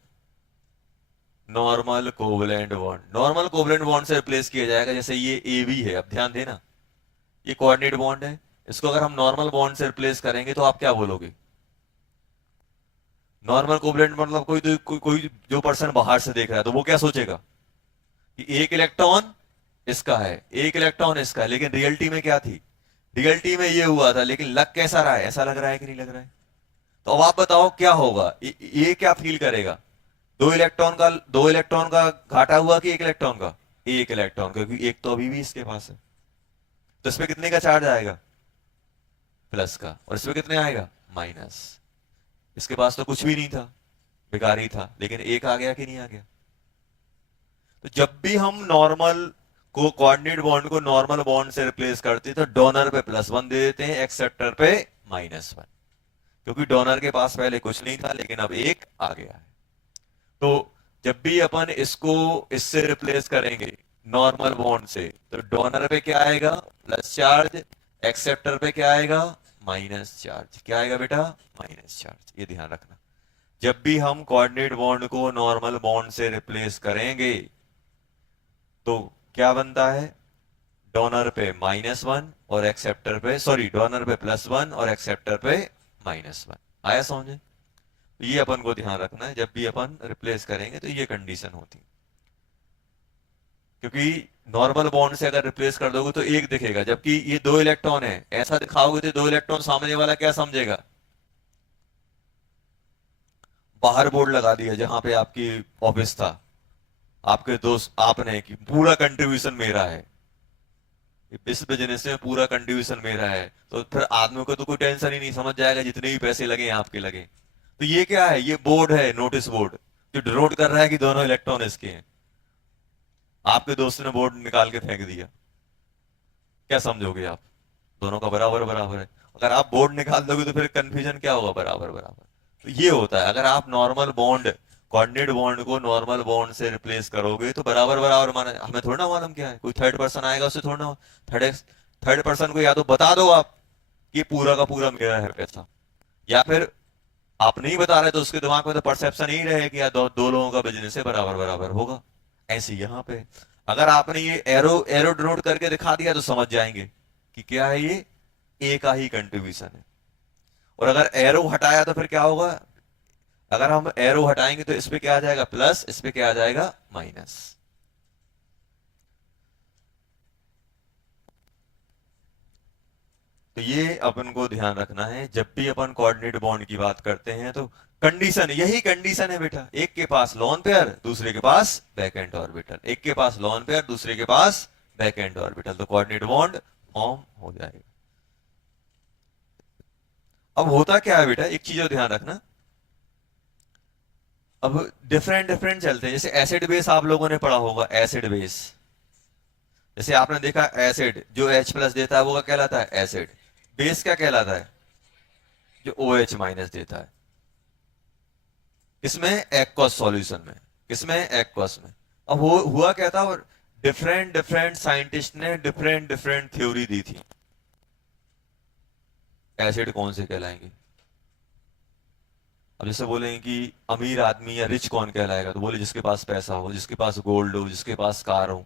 normal covalent bond, normal covalent bond से रिप्लेस किया जाएगा। जैसे ये ए बी है, अब ध्यान देना, ये कोऑर्डिनेट बॉन्ड है, इसको अगर हम नॉर्मल बॉन्ड से रिप्लेस करेंगे तो आप क्या बोलोगे? नॉर्मल कोवलेंट मतलब कोई जो पर्सन बाहर से देख रहा है तो वो क्या सोचेगा कि 1 इलेक्ट्रॉन इसका है, 1 इलेक्ट्रॉन इसका है, लेकिन रियलिटी में क्या थी? रियलिटी में ये हुआ था, लेकिन लग कैसा रहा है? ऐसा लग रहा है कि नहीं लग रहा है? तो अब आप बताओ क्या होगा, ये क्या फील करेगा? 2 इलेक्ट्रॉन का घाटा हुआ कि 1 इलेक्ट्रॉन का? 1 इलेक्ट्रॉन, क्योंकि एक तो अभी भी इसके पास है, तो इसमें कितने का चार्ज आएगा? प्लस का। और इसमें कितने आएगा? माइनस। इसके पास तो कुछ भी नहीं था, बेकार ही था, लेकिन एक आ गया कि नहीं आ गया? तो जब भी हम नॉर्मल को कोऑर्डिनेट बॉन्ड को नॉर्मल बॉन्ड से रिप्लेस करते हैं तो डोनर पे +1 दे देते हैं, एक्सेप्टर पे -1, क्योंकि डोनर के पास पहले कुछ नहीं था लेकिन अब 1 आ गया है। तो जब भी अपन इसको इससे रिप्लेस करेंगे नॉर्मल बॉन्ड से, तो डोनर पे क्या आएगा? प्लस चार्ज, एक्सेप्टर पे क्या आएगा? Minus charge. क्या आएगा बेटा? Minus charge. ये ध्यान रखना, जब भी हम कोऑर्डिनेट बॉन्ड को नॉर्मल बॉन्ड से रिप्लेस करेंगे तो क्या बनता है? डोनर पे -1 और एक्सेप्टर पे, सॉरी, डोनर पे +1 और एक्सेप्टर पे -1। आया समझे? तो ये अपन को ध्यान रखना है, जब भी अपन रिप्लेस करेंगे तो ये कंडीशन होती, क्योंकि नॉर्मल बॉन्ड से अगर रिप्लेस कर दोगे तो 1 दिखेगा, जबकि ये 2 इलेक्ट्रॉन है, ऐसा दिखाओगे तो 2 इलेक्ट्रॉन सामने वाला क्या समझेगा? बाहर बोर्ड लगा दिया जहां पे आपकी ऑफिस था, आपके दोस्त आपने कि पूरा कंट्रीब्यूशन मेरा है, इस बिजनेस में पूरा कंट्रीब्यूशन मेरा है, तो फिर आदमी को तो कोई टेंशन ही नहीं, समझ जाएगा जितने भी पैसे लगे आपके लगे। तो ये क्या है? ये बोर्ड है, नोटिस बोर्ड, जो डिनोट कर रहा है कि दोनों इलेक्ट्रॉन इसके हैं। आपके दोस्त ने बोर्ड निकाल के फेंक दिया, क्या समझोगे आप? दोनों का बराबर बराबर है। अगर आप बोर्ड निकाल दोगे तो फिर कंफ्यूजन क्या होगा? बराबर बराबर। तो ये होता है, अगर आप नॉर्मल बॉन्ड कोऑर्डिनेट बॉन्ड को नॉर्मल बॉन्ड से रिप्लेस करोगे तो बराबर बराबर माना, हमें थोड़ा ना मालूम क्या है, कोई थर्ड पर्सन आएगा उससे थोड़ा ना, थर्ड थर्ड पर्सन को या तो बता दो आप कि पूरा का पूरा मेरा है पैसा, या फिर आप नहीं बता रहे तो उसके दिमाग में तो परसेप्शन ही रहे कि यार दो लोगों का बिजनेस है, बराबर बराबर होगा। ऐसे यहाँ पे अगर आपने ये एरो एरो डिनोट करके दिखा दिया तो समझ जाएंगे कि क्या है, ये ए का ही कंट्रीब्यूशन है। और अगर एरो हटाया तो फिर क्या होगा? अगर हम एरो हटाएंगे तो इस पे क्या आ जाएगा? प्लस, इस पे क्या आ जाएगा? माइनस। तो ये अपन को ध्यान रखना है, जब भी अपन कोऑर्डिनेट बॉन्ड की बात करते हैं तो कंडीशन, यही कंडीशन है बेटा, एक के पास लोन पेयर दूसरे के पास बैक एंड ऑर्बिटल, एक के पास लोन पेयर दूसरे के पास बैक एंड ऑर्बिटल, तो कोऑर्डिनेट बॉन्ड फॉर्म हो जाएगा। अब होता क्या है बेटा, एक चीज और ध्यान रखना। अब डिफरेंट डिफरेंट चलते हैं, जैसे एसिड बेस आप लोगों ने पढ़ा होगा, एसिड बेस। जैसे आपने देखा एसिड जो H प्लस देता है वो क्या कहलाता है, एसिड। बेस क्या कहलाता है, जो OH माइनस देता है। किसमें, एक्वस सॉल्यूशन में। किसमें, एक्वस में। अब हुआ क्या था, डिफरेंट डिफरेंट साइंटिस्ट ने डिफरेंट डिफरेंट थ्योरी दी थी, एसिड कौन से कहलाएंगे। अब जैसे बोलेंगे कि अमीर आदमी या रिच कौन कहलाएगा, तो बोले जिसके पास पैसा हो, जिसके पास गोल्ड हो, जिसके पास कार हो,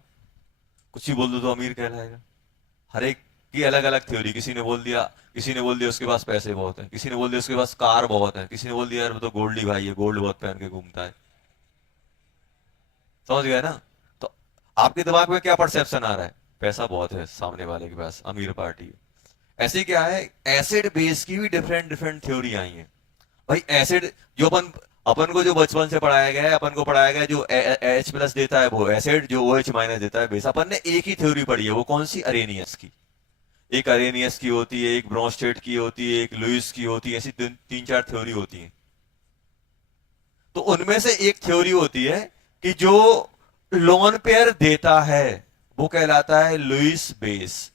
कुछ भी बोल दो तो अमीर कहलाएगा। हर एक की अलग अलग थ्योरी। किसी ने बोल दिया उसके पास पैसे बहुत हैं, किसी ने बोल दिया उसके पास कार बहुत है, किसी ने बोल दिया यार वो तो गोल्डी भाई है, गोल्ड बहुत पहन के घूमता है। समझ गए ना। तो आपके दिमाग में क्या परसेप्शन आ रहा है, पैसा बहुत है सामने वाले के पास, अमीर पार्टी है। ऐसे क्या है, एसिड बेस की भी डिफरेंट डिफरेंट थ्योरी आई है। भाई एसिड जो अपन अपन को जो बचपन से पढ़ाया गया है, अपन को पढ़ाया गया है जो H प्लस देता है वो एसिड, जो OH माइनस देता है बेस। अपन ने एक ही थ्योरी पढ़ी है, वो कौन सी, अरेनियस की। एक अरेनियस की होती है, एक ब्रोंस्टेड की होती है, एक लुइस की होती है, ऐसी तीन चार थ्योरी होती है। तो उनमें से एक थ्योरी होती है कि जो लोन पेयर देता है वो कहलाता है लुइस बेस।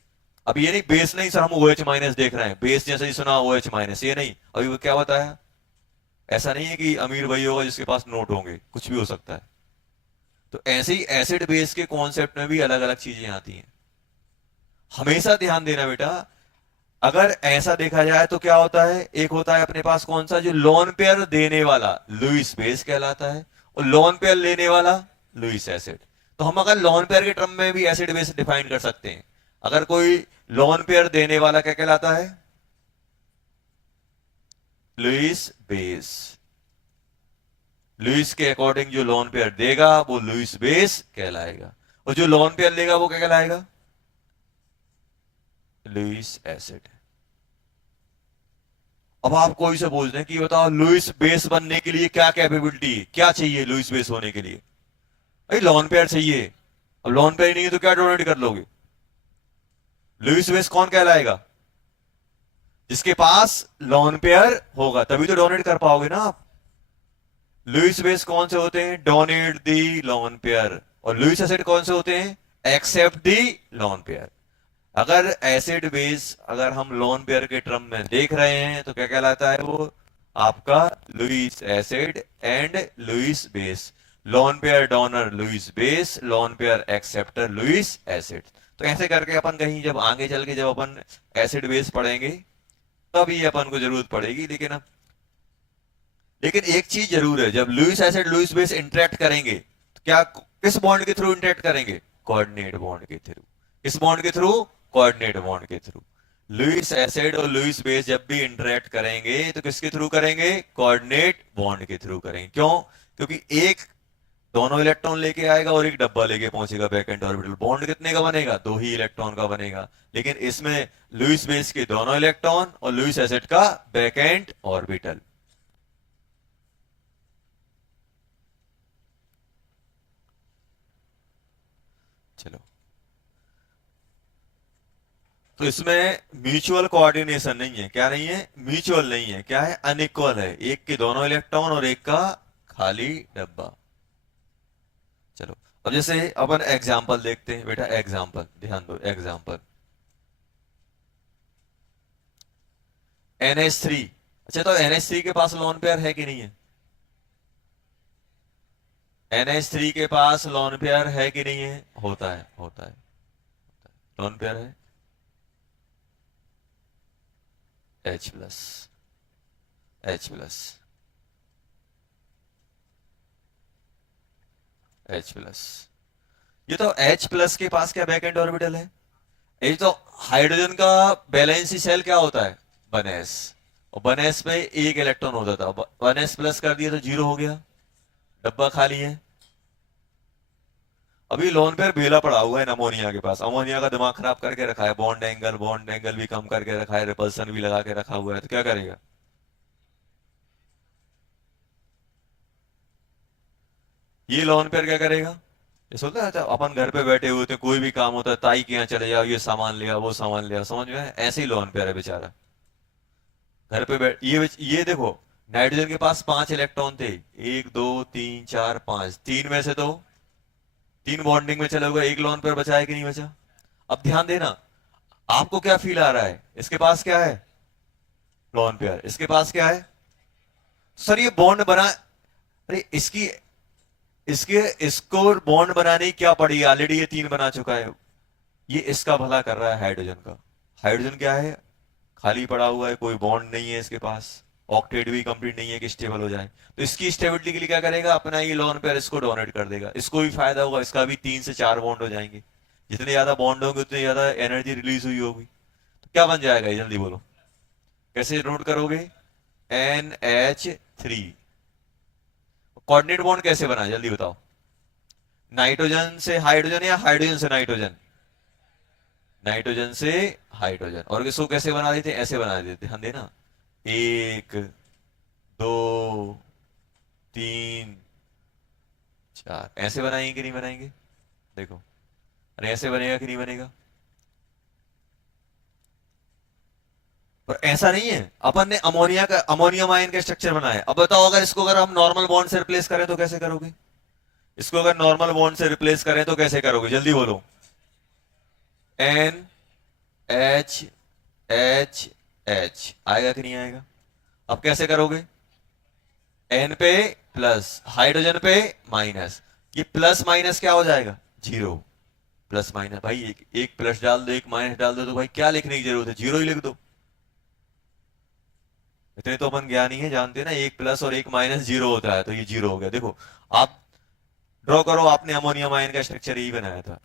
अब ये नहीं, बेस नहीं सर हम OH माइनस देख रहे हैं, बेस जैसे ही सुना OH माइनस, ये नहीं। अभी वो क्या बताया, ऐसा नहीं है कि अमीर वही होगा जिसके पास नोट होंगे, कुछ भी हो सकता है। तो ऐसे ही एसिड बेस के कॉन्सेप्ट में भी अलग अलग चीजें आती हैं। हमेशा ध्यान देना बेटा, अगर ऐसा देखा जाए तो क्या होता है, एक होता है अपने पास कौन सा, जो लोन पेयर देने वाला लुइस बेस कहलाता है, और लोन पेयर लेने वाला लुइस एसिड। तो हम अगर लोन पेयर के टर्म में भी एसिड बेस डिफाइन कर सकते हैं। अगर कोई लोन पेयर देने वाला क्या कहलाता है, लुइस बेस। लुइस के अकॉर्डिंग जो लोन पेयर देगा वो लुइस बेस कहलाएगा, और जो लोन पेयर लेगा वो क्या कहलाएगा, लुइस एसिड। अब आप कोई से पूछ दें कि बताओ लुइस बेस बनने के लिए क्या कैपेबिलिटी, क्या चाहिए लुइस बेस होने के लिए, भाई लॉन पेयर चाहिए। अब लॉन पेयर नहीं है तो क्या डोनेट कर लोगे, लुइस बेस कौन कहलाएगा, जिसके पास लॉन पेयर होगा, तभी तो डोनेट कर पाओगे ना आप। लुइस बेस कौन से होते हैं, डोनेट दी लॉन पेयर। और लुइस एसिड कौन से होते हैं, एक्सेप्ट दी लॉन पेयर। अगर एसिड बेस अगर हम लोन पेयर के टर्म में देख रहे हैं तो क्या कहलाता है वो, आपका Lewis acid and Lewis base. Lone pair donor Lewis base, lone pair acceptor Lewis acid. तो ऐसे करके अपन कहीं जब आगे चल के जब अपन एसिड बेस पढ़ेंगे तब ये अपन को जरूरत पड़ेगी। लेकिन एक चीज जरूर है, जब Lewis acid Lewis base interact करेंगे तो क्या, किस बॉन्ड के थ्रू इंटरेक्ट करेंगे, कोऑर्डिनेट बॉन्ड के थ्रू। किस बॉन्ड के थ्रू, कोऑर्डिनेट बॉन्ड के थ्रू। लुइस एसिड और लुइस बेस जब भी इंटरेक्ट करेंगे तो किसके थ्रू करेंगे, कोऑर्डिनेट बॉन्ड के थ्रू करेंगे। क्यों, क्योंकि एक दोनों इलेक्ट्रॉन लेके आएगा और एक डब्बा लेके पहुंचेगा बैक एंड ऑर्बिटल। बॉन्ड कितने का बनेगा, दो ही इलेक्ट्रॉन का बनेगा। लेकिन इसमें लुइस बेस के दोनों इलेक्ट्रॉन और लुइस एसिड का बैक एंड ऑर्बिटल। चलो, तो इसमें म्यूचुअल कोऑर्डिनेशन नहीं है, क्या नहीं है, म्यूचुअल नहीं है, क्या है, अनइक्वल है, एक के दोनों इलेक्ट्रॉन और एक का खाली डब्बा। चलो, अब जैसे अपन एग्जांपल देखते हैं बेटा, एग्जांपल ध्यान दो, एग्जांपल NH3। अच्छा, तो NH3 के पास लोन पेयर है कि नहीं है, NH3 के पास लोन पेयर है कि नहीं है, होता है, होता है, लोन पेयर है H plus, H plus, H plus. ये तो H प्लस के पास क्या बैक एंड ऑर्बिटल है, ये तो हाइड्रोजन का बैलेंसी सेल क्या होता है, 1s। और 1s में एक इलेक्ट्रॉन होता था, 1s प्लस कर दिया तो 0 हो गया, डब्बा खाली है। अभी लोन पेयर बेला पड़ा हुआ है अमोनिया के पास, अमोनिया का दिमाग खराब करके रखा है, बॉन्ड एंगल भी कम करके रखा है, रिपल्सन भी लगा के रखा हुआ है, तो क्या करेगा, ये लोन पेयर क्या करेगा, ये सोचता है अपन घर पे बैठे हुए थे, कोई भी काम होता है ताई के यहाँ चले जाओ, ये सामान लिया वो सामान लिया, समझ में, ऐसे ही लोन पेयर है बेचारा। घर पे बैठ ये देखो, नाइट्रोजन के पास 5 इलेक्ट्रॉन थे, 1 2 3 4 5, तीन में से तो तीन बॉन्डिंग में चले गए, एक लोन पेयर बचा है कि नहीं बचा? अब ध्यान देना, आपको क्या फील आ रहा है, इसके पास क्या है? Lone pair. इसके पास क्या है? सर ये बॉन्ड बना, अरे इसकी इसके इसको बॉन्ड बनाने की क्या पड़ी, ऑलरेडी ये तीन बना चुका है। ये इसका भला कर रहा है हाइड्रोजन का। हाइड्रोजन क्या है? खाली पड़ा हुआ है, कोई बॉन्ड नहीं है इसके पास, ऑक्टेट भी कंप्लीट नहीं है कि स्टेबल हो जाए। तो इसकी स्टेबिलिटी के लिए क्या करेगा, अपना ये लोन पेयर इसको डोनेट कर देगा, इसको भी फायदा होगा, इसका भी 3 से 4 बॉन्ड हो जाएंगे। जितने ज्यादा बॉन्ड होंगे उतनी ज्यादा एनर्जी रिलीज हुई होगी। तो क्या बन जाएगा ये, जल्दी बोलो, कैसे नोट करोगे? NH3। कोऑर्डिनेट बॉन्ड कैसे बना, जल्दी बताओ? नाइट्रोजन से हाइड्रोजन या हाइड्रोजन से नाइट्रोजन? नाइट्रोजन से हाइड्रोजन। और इसको कैसे बना देते? ऐसे बना देते, ध्यान देना, 1 2 3 4, ऐसे बनाएंगे कि नहीं बनाएंगे? देखो, अरे ऐसे बनेगा कि नहीं बनेगा? पर ऐसा नहीं है, अपन ने अमोनिया का, अमोनियम आयन का स्ट्रक्चर बनाया। अब बताओ, अगर इसको अगर हम नॉर्मल बॉन्ड से रिप्लेस करें तो कैसे करोगे? इसको अगर नॉर्मल बॉन्ड से रिप्लेस करें तो कैसे करोगे, जल्दी बोलो? NH आएगा कि नहीं आएगा? अब कैसे करोगे? N पे प्लस, हाइड्रोजन पे माइनस, ये प्लस माइनस क्या हो जाएगा? जीरो। प्लस माइनस भाई, एक प्लस डाल दो, एक माइनस डाल दो, तो भाई क्या लिखने की जरूरत है, जीरो ही लिख दो। इतने तो अपन ज्ञानी है, जानते हैं ना, एक प्लस और एक माइनस जीरो होता है, तो ये जीरो हो गया। देखो, आप ड्रॉ करो, आपने अमोनियम आयन का स्ट्रक्चर यही बनाया था।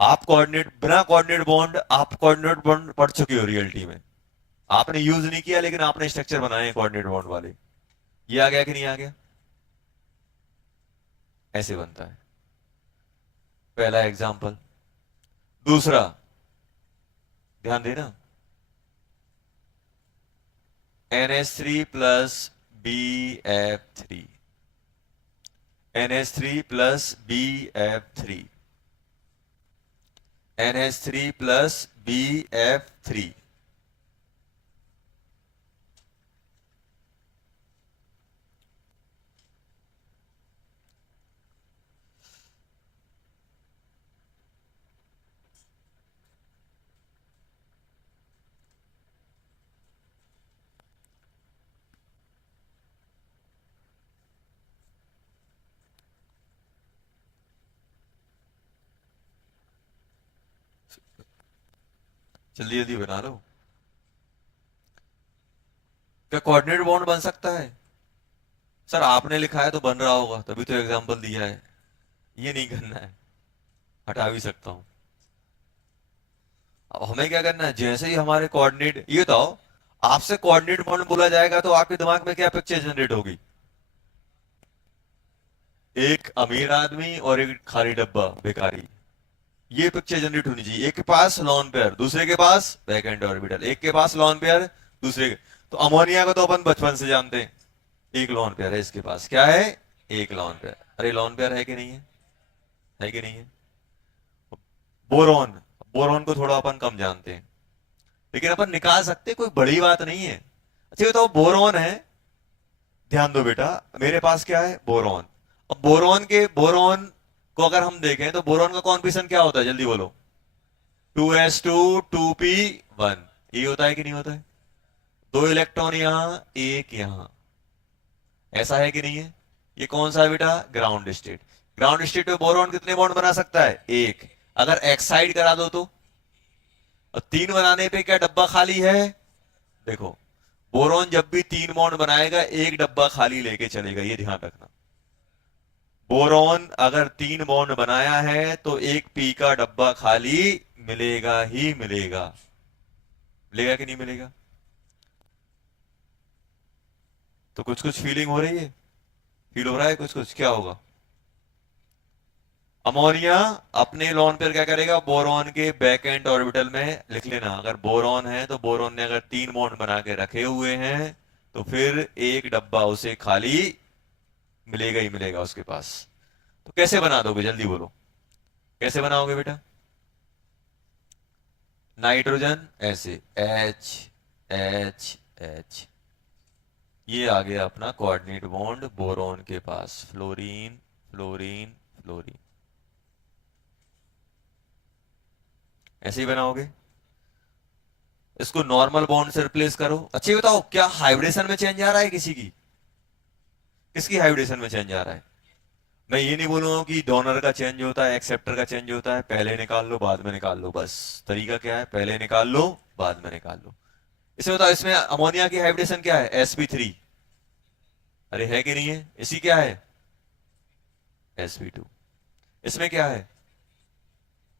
आप कोऑर्डिनेट, बिना कोऑर्डिनेट बॉन्ड, आप कोऑर्डिनेट बॉन्ड पढ़ चुके हो रियलिटी में, आपने यूज नहीं किया, लेकिन आपने स्ट्रक्चर बनाए कोऑर्डिनेट बॉन्ड वाले। ये आ गया कि नहीं आ गया? ऐसे बनता है, पहला एग्जांपल। दूसरा, ध्यान देना, NH3 plus BF3, NH3 plus BF3, NH3 plus BF3। जल्दी जल्दी बना लो। क्या कोऑर्डिनेट बॉन्ड बन सकता है? सर आपने लिखा है तो बन रहा होगा, तभी तो एग्जांपल दिया है। ये नहीं करना है, हटा भी सकता हूं। अब हमें क्या करना है, जैसे ही हमारे कोऑर्डिनेट, ये बताओ, आपसे कोऑर्डिनेट बॉन्ड बोला जाएगा तो आपके दिमाग में क्या पिक्चर जनरेट होगी? एक अमीर आदमी और एक खाली डब्बा भिखारी, ये पिक्चर जनरेट होनी चाहिए। एक के पास लॉन पेयर, दूसरे के पास बैक एंड ऑर्बिटल, एक के पास लॉन पेयर, दूसरे के, तो अमोनिया को तो अपन बचपन से जानते हैं, एक लॉन पेयर है इसके पास, क्या है? एक लॉन पेयर। अरे लॉन पेयर है कि नहीं है? है कि नहीं है? बोरॉन, बोरॉन को थोड़ा अपन कम जानते हैं, लेकिन अपन निकाल सकते हैं, कोई बड़ी बात नहीं है। अच्छा बताओ, बोरॉन है, ध्यान दो बेटा, मेरे पास क्या है? बोरॉन। अब बोरॉन को अगर हम देखें तो बोरॉन का कॉन्फिगरेशन क्या होता है, जल्दी बोलो? 2s2 2p1, ये होता है कि नहीं होता है? दो इलेक्ट्रॉन यहां, एक यहां, ऐसा है कि नहीं है? ये कौन सा है बेटा? Ground state. ग्राउंड स्टेट में बोरॉन कितने बॉन्ड बना सकता है? एक। अगर एक्साइड करा दो तो? और तीन बनाने पे क्या डब्बा खाली है? देखो, बोरॉन जब भी तीन बॉन्ड बनाएगा, एक डब्बा खाली लेके चलेगा, ये ध्यान रखना। बोरॉन अगर तीन बॉन्ड बनाया है तो एक पी का डब्बा खाली मिलेगा ही मिलेगा। मिलेगा कि नहीं मिलेगा? तो कुछ कुछ फीलिंग हो रही है, फील हो रहा है कुछ कुछ, क्या होगा? अमोनिया अपने लोन पर क्या करेगा, बोरॉन के बैक एंड ऑर्बिटल में लिख लेना, अगर बोरॉन है तो बोरॉन ने अगर तीन बॉन्ड बना के रखे हुए हैं तो फिर एक डब्बा उसे खाली मिलेगा ही मिलेगा उसके पास। तो कैसे बना दोगे, जल्दी बोलो, कैसे बनाओगे बेटा? नाइट्रोजन ऐसे, H H H, ये आ गया अपना कोऑर्डिनेट बॉन्ड बोरॉन के पास, फ्लोरीन फ्लोरीन फ्लोरीन। ऐसे ही बनाओगे। इसको नॉर्मल बॉन्ड से रिप्लेस करो। अच्छी बताओ, क्या हाइब्रिडेशन में चेंज आ रहा है किसी की? किसकी हाइब्रिडेशन में चेंज आ रहा है? मैं ये नहीं बोलूंगा कि डोनर का चेंज होता है, एक्सेप्टर का चेंज होता है, पहले निकाल लो बाद में निकाल लो। बस तरीका क्या है, पहले निकाल लो बाद में निकाल लो। इसे बताओ, इसमें अमोनिया की हाइब्रिडेशन क्या है? sp3। अरे है कि नहीं है? इसी क्या है? sp2। इसमें क्या है?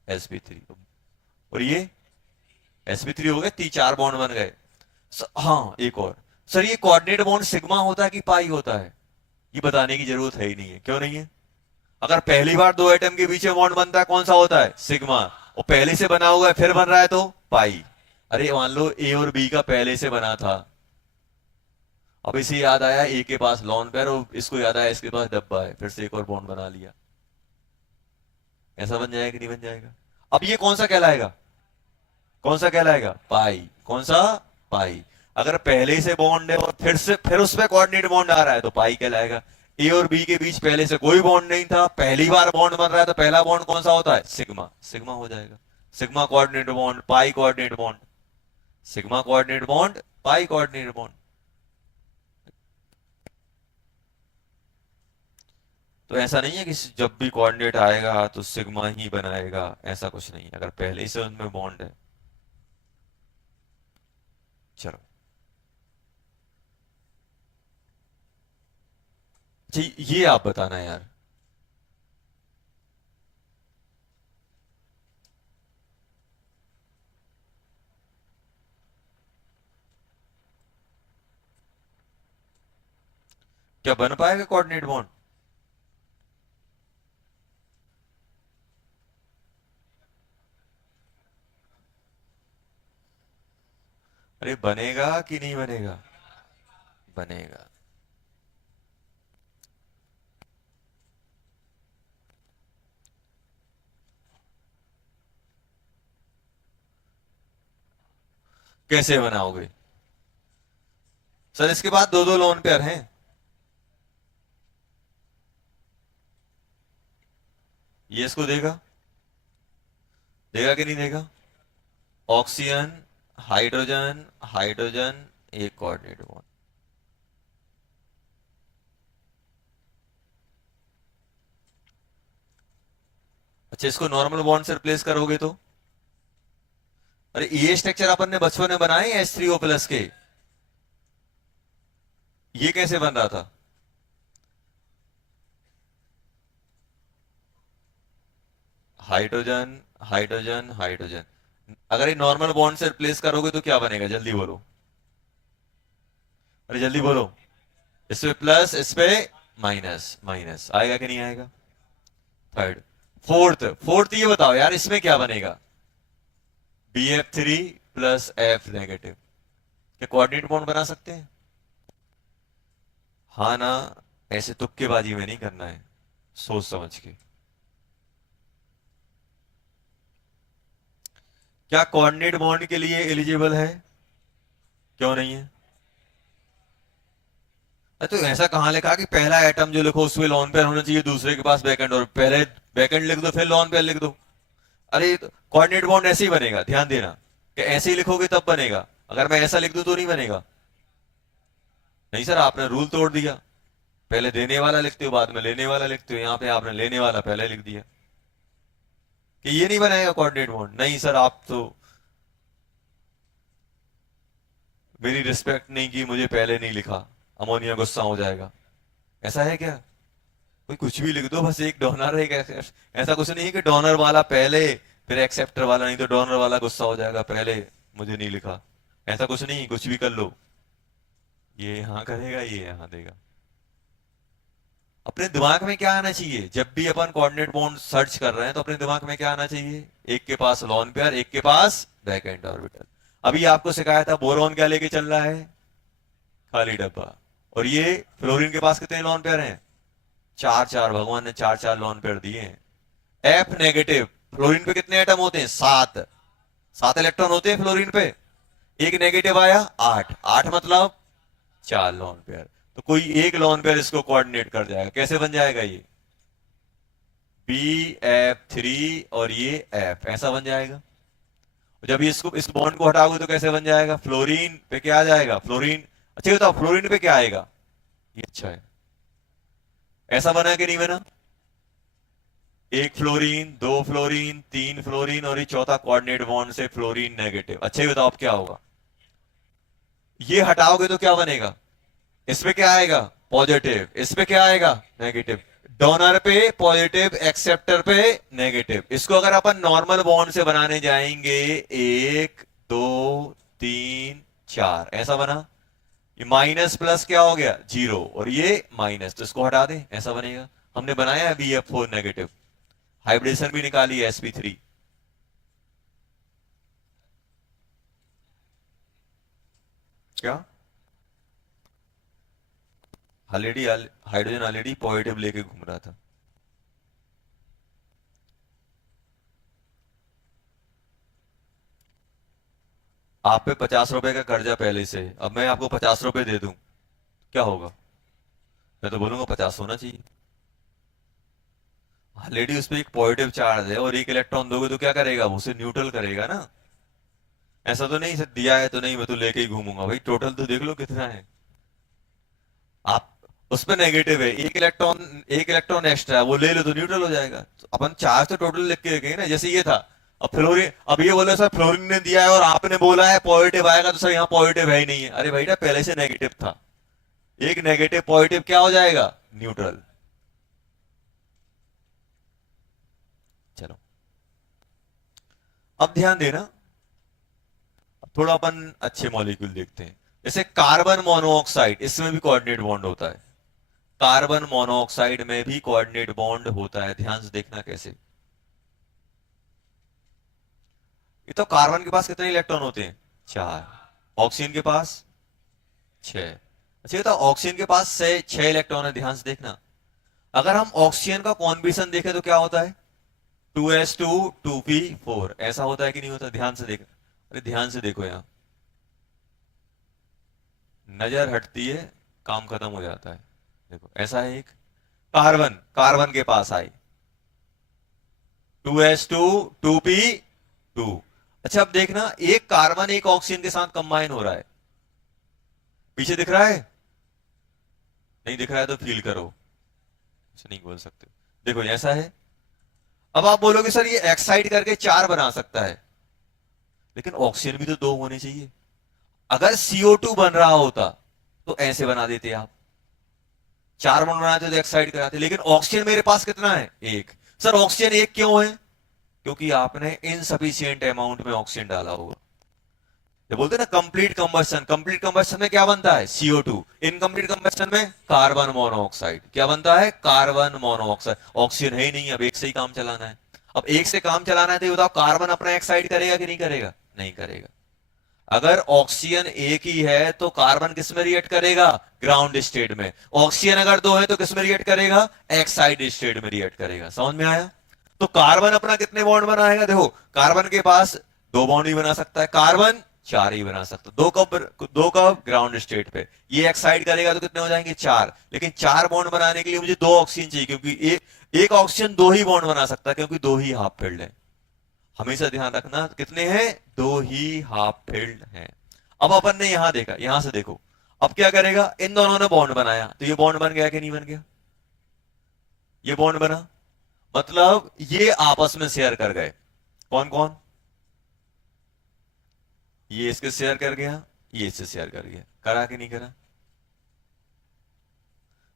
sp3। और ये sp3 हो गए, 4 बॉन्ड बन गए। हाँ एक और, सर ये कोऑर्डिनेट बॉन्ड सिग्मा होता है कि पाई होता है? ये बताने की जरूरत है ही नहीं है। क्यों नहीं है? अगर पहली बार दो एटम के बीच में बॉन्ड बनता है कौन सा होता है? सिग्मा। और पहले से बना हुआ है फिर बन रहा है तो पाई। अरे मान लो ए और बी का पहले से बना था, अब इसे याद आया ए के पास लॉन पेयर, और इसको याद आया इसके पास डब्बा है, फिर से एक और बॉन्ड बना लिया। ऐसा बन जाएगा कि नहीं बन जाएगा? अब ये कौन सा कहलाएगा? कौन सा कहलाएगा? पाई। कौन सा? पाई। अगर पहले से बॉन्ड है और फिर उस पर कोऑर्डिनेट बॉन्ड आ रहा है तो पाई कहलाएगा। ए और बी के बीच पहले से कोई बॉन्ड नहीं था, पहली बार बॉन्ड बन रहा है तो पहला बॉन्ड कौन सा होता है? सिग्मा। सिग्मा हो जाएगा। Sigma coordinate bond, pi coordinate bond. Sigma coordinate bond, pi coordinate bond. तो ऐसा नहीं है कि जब भी कोऑर्डिनेट आएगा तो सिग्मा ही बनाएगा, ऐसा कुछ नहीं है, अगर पहले से उनमें बॉन्ड है। चलो जी, ये आप बताना यार। क्या बन पाएगा कोऑर्डिनेट बॉन्ड? अरे बनेगा कि नहीं बनेगा? बनेगा। कैसे बनाओगे? सर इसके बाद दो दो लोन पेयर हैं। ये इसको देगा, देगा कि नहीं देगा? ऑक्सीजन, हाइड्रोजन, हाइड्रोजन, एक कोऑर्डिनेट बॉन्ड। अच्छा इसको नॉर्मल बॉन्ड से रिप्लेस करोगे तो? अरे ये स्ट्रक्चर अपन ने बचपन में बनाए H3O+ के, ये कैसे बन रहा था? Hydrogen, hydrogen, hydrogen. अगर ये नॉर्मल बॉन्ड से रिप्लेस करोगे तो क्या बनेगा? जल्दी बोलो। अरे जल्दी बोलो। इस पे प्लस, इस पे माइनस, माइनस आएगा कि नहीं आएगा? थर्ड। फोर्थ, फोर्थ ये बताओ यार, इसमें क्या बनेगा? BF3 + F-। क्या कोऑर्डिनेट बॉन्ड बना सकते हैं? हाँ ना? ऐसे तुक्केबाजी में नहीं करना है, सोच समझ के। क्या कोऑर्डिनेट बॉन्ड के लिए एलिजिबल है? क्यों नहीं है? अरे तो ऐसा कहां लिखा कि पहला एटम जो लिखो उसमें लॉन पेयर होना चाहिए, दूसरे के पास बैकेंड, और पहले बैकेंड लिख दो फिर लॉन पेयर लिख दो? अरे कोऑर्डिनेट बॉन्ड ऐसे ही बनेगा, ध्यान देना कि ऐसे ही लिखोगे तब बनेगा, अगर मैं ऐसा लिख दूं तो नहीं बनेगा। नहीं सर, आपने रूल तोड़ दिया। पहले देने वाला लिखते हो बाद में लेने वाला लिखते हो, यहाँ पे आपने लेने वाला पहले लिख दिया कि ये नहीं बनाएगा कोऑर्डिनेट बॉन्ड। नहीं सर, आप तो मेरी रिस्पेक्ट नहीं की, मुझे पहले नहीं लिखा, अमोनिया गुस्सा हो जाएगा। ऐसा है क्या? कोई कुछ भी लिख दो, बस एक डोनर एक ऐसा कुछ नहीं है कि डोनर वाला पहले फिर एक्सेप्टर वाला, नहीं तो डोनर वाला गुस्सा हो जाएगा पहले मुझे नहीं लिखा। ऐसा कुछ नहीं, कुछ भी कर लो। ये यहां करेगा, ये यहां देगा। अपने दिमाग में क्या आना चाहिए जब भी अपन कोऑर्डिनेट बॉन्ड सर्च कर रहे हैं, तो अपने दिमाग में क्या आना चाहिए? एक के पास लॉन पेयर, एक के पास बैक एंड ऑर्बिटल। अभी आपको सिखाया था बोरॉन क्या लेके चल रहा है? खाली डब्बा। और ये फ्लोरीन के पास कितने लॉन पेयर हैं? चार चार, भगवान ने चार चार लॉन पेयर दिए हैं। F-। फ्लोरीन पे कितने एटम होते हैं? 7। 7 इलेक्ट्रॉन होते हैं फ्लोरीन पे। एक नेगेटिव आया, 8। 8 मतलब 4 लोन पेयर, तो कोई एक लोन पेयर इसको कोऑर्डिनेट कर जाएगा। कैसे बन जाएगा ये BF3 और ये F, ऐसा बन जाएगा। जब ये इसको इस बॉन्ड को हटाओगे तो कैसे बन जाएगा, फ्लोरीन पे क्या आ जाएगा, फ्लोरीन। अच्छा बताओ फ्लोरीन पे क्या आएगा, ये अच्छा है, ऐसा बना कि नहीं बना, एक फ्लोरीन, दो फ्लोरीन, तीन फ्लोरीन और ये चौथा कोऑर्डिनेट बॉन्ड से फ्लोरीन नेगेटिव। अच्छा ये बताओ अब क्या होगा, ये हटाओगे तो क्या बनेगा, इसमें क्या आएगा पॉजिटिव, इसमें क्या आएगा नेगेटिव, डोनर पे पॉजिटिव, एक्सेप्टर पे नेगेटिव। इसको अगर अपन नॉर्मल बॉन्ड से बनाने जाएंगे, 1 2 3 4 ऐसा बना, ये माइनस प्लस क्या हो गया 0 और ये माइनस, तो इसको हटा दे ऐसा बनेगा। हमने बनाया है BF4 नेगेटिव, हाइब्रिडेशन भी निकाली है sp3। क्या ऑलरेडी हाइड्रोजन ऑलरेडी पॉजिटिव लेके घूम रहा था। आप पे 50 रुपए का कर्जा पहले से है, अब मैं आपको 50 रुपए दे दूं, क्या होगा, मैं तो बोलूंगा 50 होना चाहिए। ऑलरेडी उस पर एक पॉजिटिव चार्ज है और एक इलेक्ट्रॉन दोगे तो क्या करेगा, वो उसे न्यूट्रल करेगा ना। ऐसा तो नहीं, सर दिया है तो नहीं मैं तो लेके ही घूमूंगा, भाई टोटल तो देख लो कितना है। आप उस पर नेगेटिव है, एक इलेक्ट्रॉन एक्स्ट्रा है, वो ले लो तो न्यूट्रल हो जाएगा। तो अपन चार्ज तो टोटल लिख के रखेंगे ना, जैसे ये था। अब फ्लोरीन, अब ये बोले सर फ्लोरीन ने दिया है और आपने बोला है पॉजिटिव आएगा, तो सर यहाँ पॉजिटिव है ही नहीं है। अरे भाई ना पहले से नेगेटिव था, एक नेगेटिव पॉजिटिव क्या हो जाएगा न्यूट्रल। चलो अब ध्यान देना, अब थोड़ा अपन अच्छे मॉलिक्यूल देखते हैं। जैसे कार्बन मोनोऑक्साइड, इसमें भी कोऑर्डिनेट बॉन्ड होता है। कार्बन मोनोऑक्साइड में भी कोऑर्डिनेट बॉन्ड होता है, ध्यान से देखना कैसे। ये तो कार्बन के पास कितने इलेक्ट्रॉन होते हैं 4, ऑक्सीजन के पास 6। अच्छा ये तो ऑक्सीजन के पास से 6 इलेक्ट्रॉन है, ध्यान से देखना। अगर हम ऑक्सीजन का कॉन्बिनेशन देखें तो क्या होता है 2s2 2p4, ऐसा होता है कि नहीं होता, ध्यान से देख। अरे ध्यान से देखो यहाँ, नजर हटती है काम खत्म हो जाता है। देखो ऐसा है एक कार्बन, कार्बन के पास आई 2s2 2p2। अच्छा अब देखना, एक कार्बन एक ऑक्सीजन के साथ कंबाइन हो रहा है, पीछे दिख रहा है, नहीं दिख रहा है तो फील करो, ऐसे नहीं बोल सकते। देखो ऐसा है। अब आप बोलोगे सर ये एक्साइड करके 4 बना सकता है, लेकिन ऑक्सीजन भी तो 2 होने चाहिए। अगर CO2 बन रहा होता तो ऐसे बना देते आप, 4 बॉन्ड बनाते तो एक्साइड कराते, लेकिन ऑक्सीजन मेरे पास कितना है 1। सर ऑक्सीजन 1 क्यों है, क्योंकि आपने इनसफिशियंट अमाउंट में ऑक्सीजन डाला होगा। ये बोलते हैं ना कंप्लीट कंबस्शन, कंप्लीट कंबस्शन में क्या बनता है CO2, इनकम्प्लीट कंबस्शन में कार्बन मोनोऑक्साइड, क्या बनता है कार्बन मोनोऑक्साइड। ऑक्सीजन है ही नहीं, अब एक से ही काम चलाना है। अब एक से काम चलाना है तो ये बताओ कार्बन अपना एक्साइड करेगा कि नहीं करेगा, नहीं करेगा। अगर ऑक्सीजन एक ही है तो कार्बन किस में रिएक्ट करेगा, ग्राउंड स्टेट में। ऑक्सीजन अगर 2 है तो किस में रिएक्ट करेगा, एक्साइड स्टेट में रिएक्ट करेगा। समझ में आया। तो कार्बन अपना कितने बॉन्ड बनाएगा, देखो कार्बन के पास 2 बॉन्ड ही बना सकता है, कार्बन 4 ही बना सकता है, 2 कब ग्राउंड स्टेट पे। ये एक्साइड करेगा तो कितने हो जाएंगे 4, लेकिन 4 बॉन्ड बनाने के लिए मुझे 2 ऑक्सीजन चाहिए, क्योंकि एक ऑक्सीजन 2 ही बॉन्ड बना सकता है, क्योंकि 2 ही हाफ फिल्ड है। हमेशा ध्यान रखना कितने हैं, 2 ही हाफ फिल्ड हैं। अब अपन ने यहां देखा, यहां से देखो, अब क्या करेगा, इन दोनों ने बॉन्ड बनाया तो ये बॉन्ड बन गया कि नहीं बन गया, ये बॉन्ड बना, मतलब ये आपस में शेयर कर गए। कौन कौन, ये इसके शेयर कर गया, ये इससे शेयर कर गया, करा कि नहीं करा।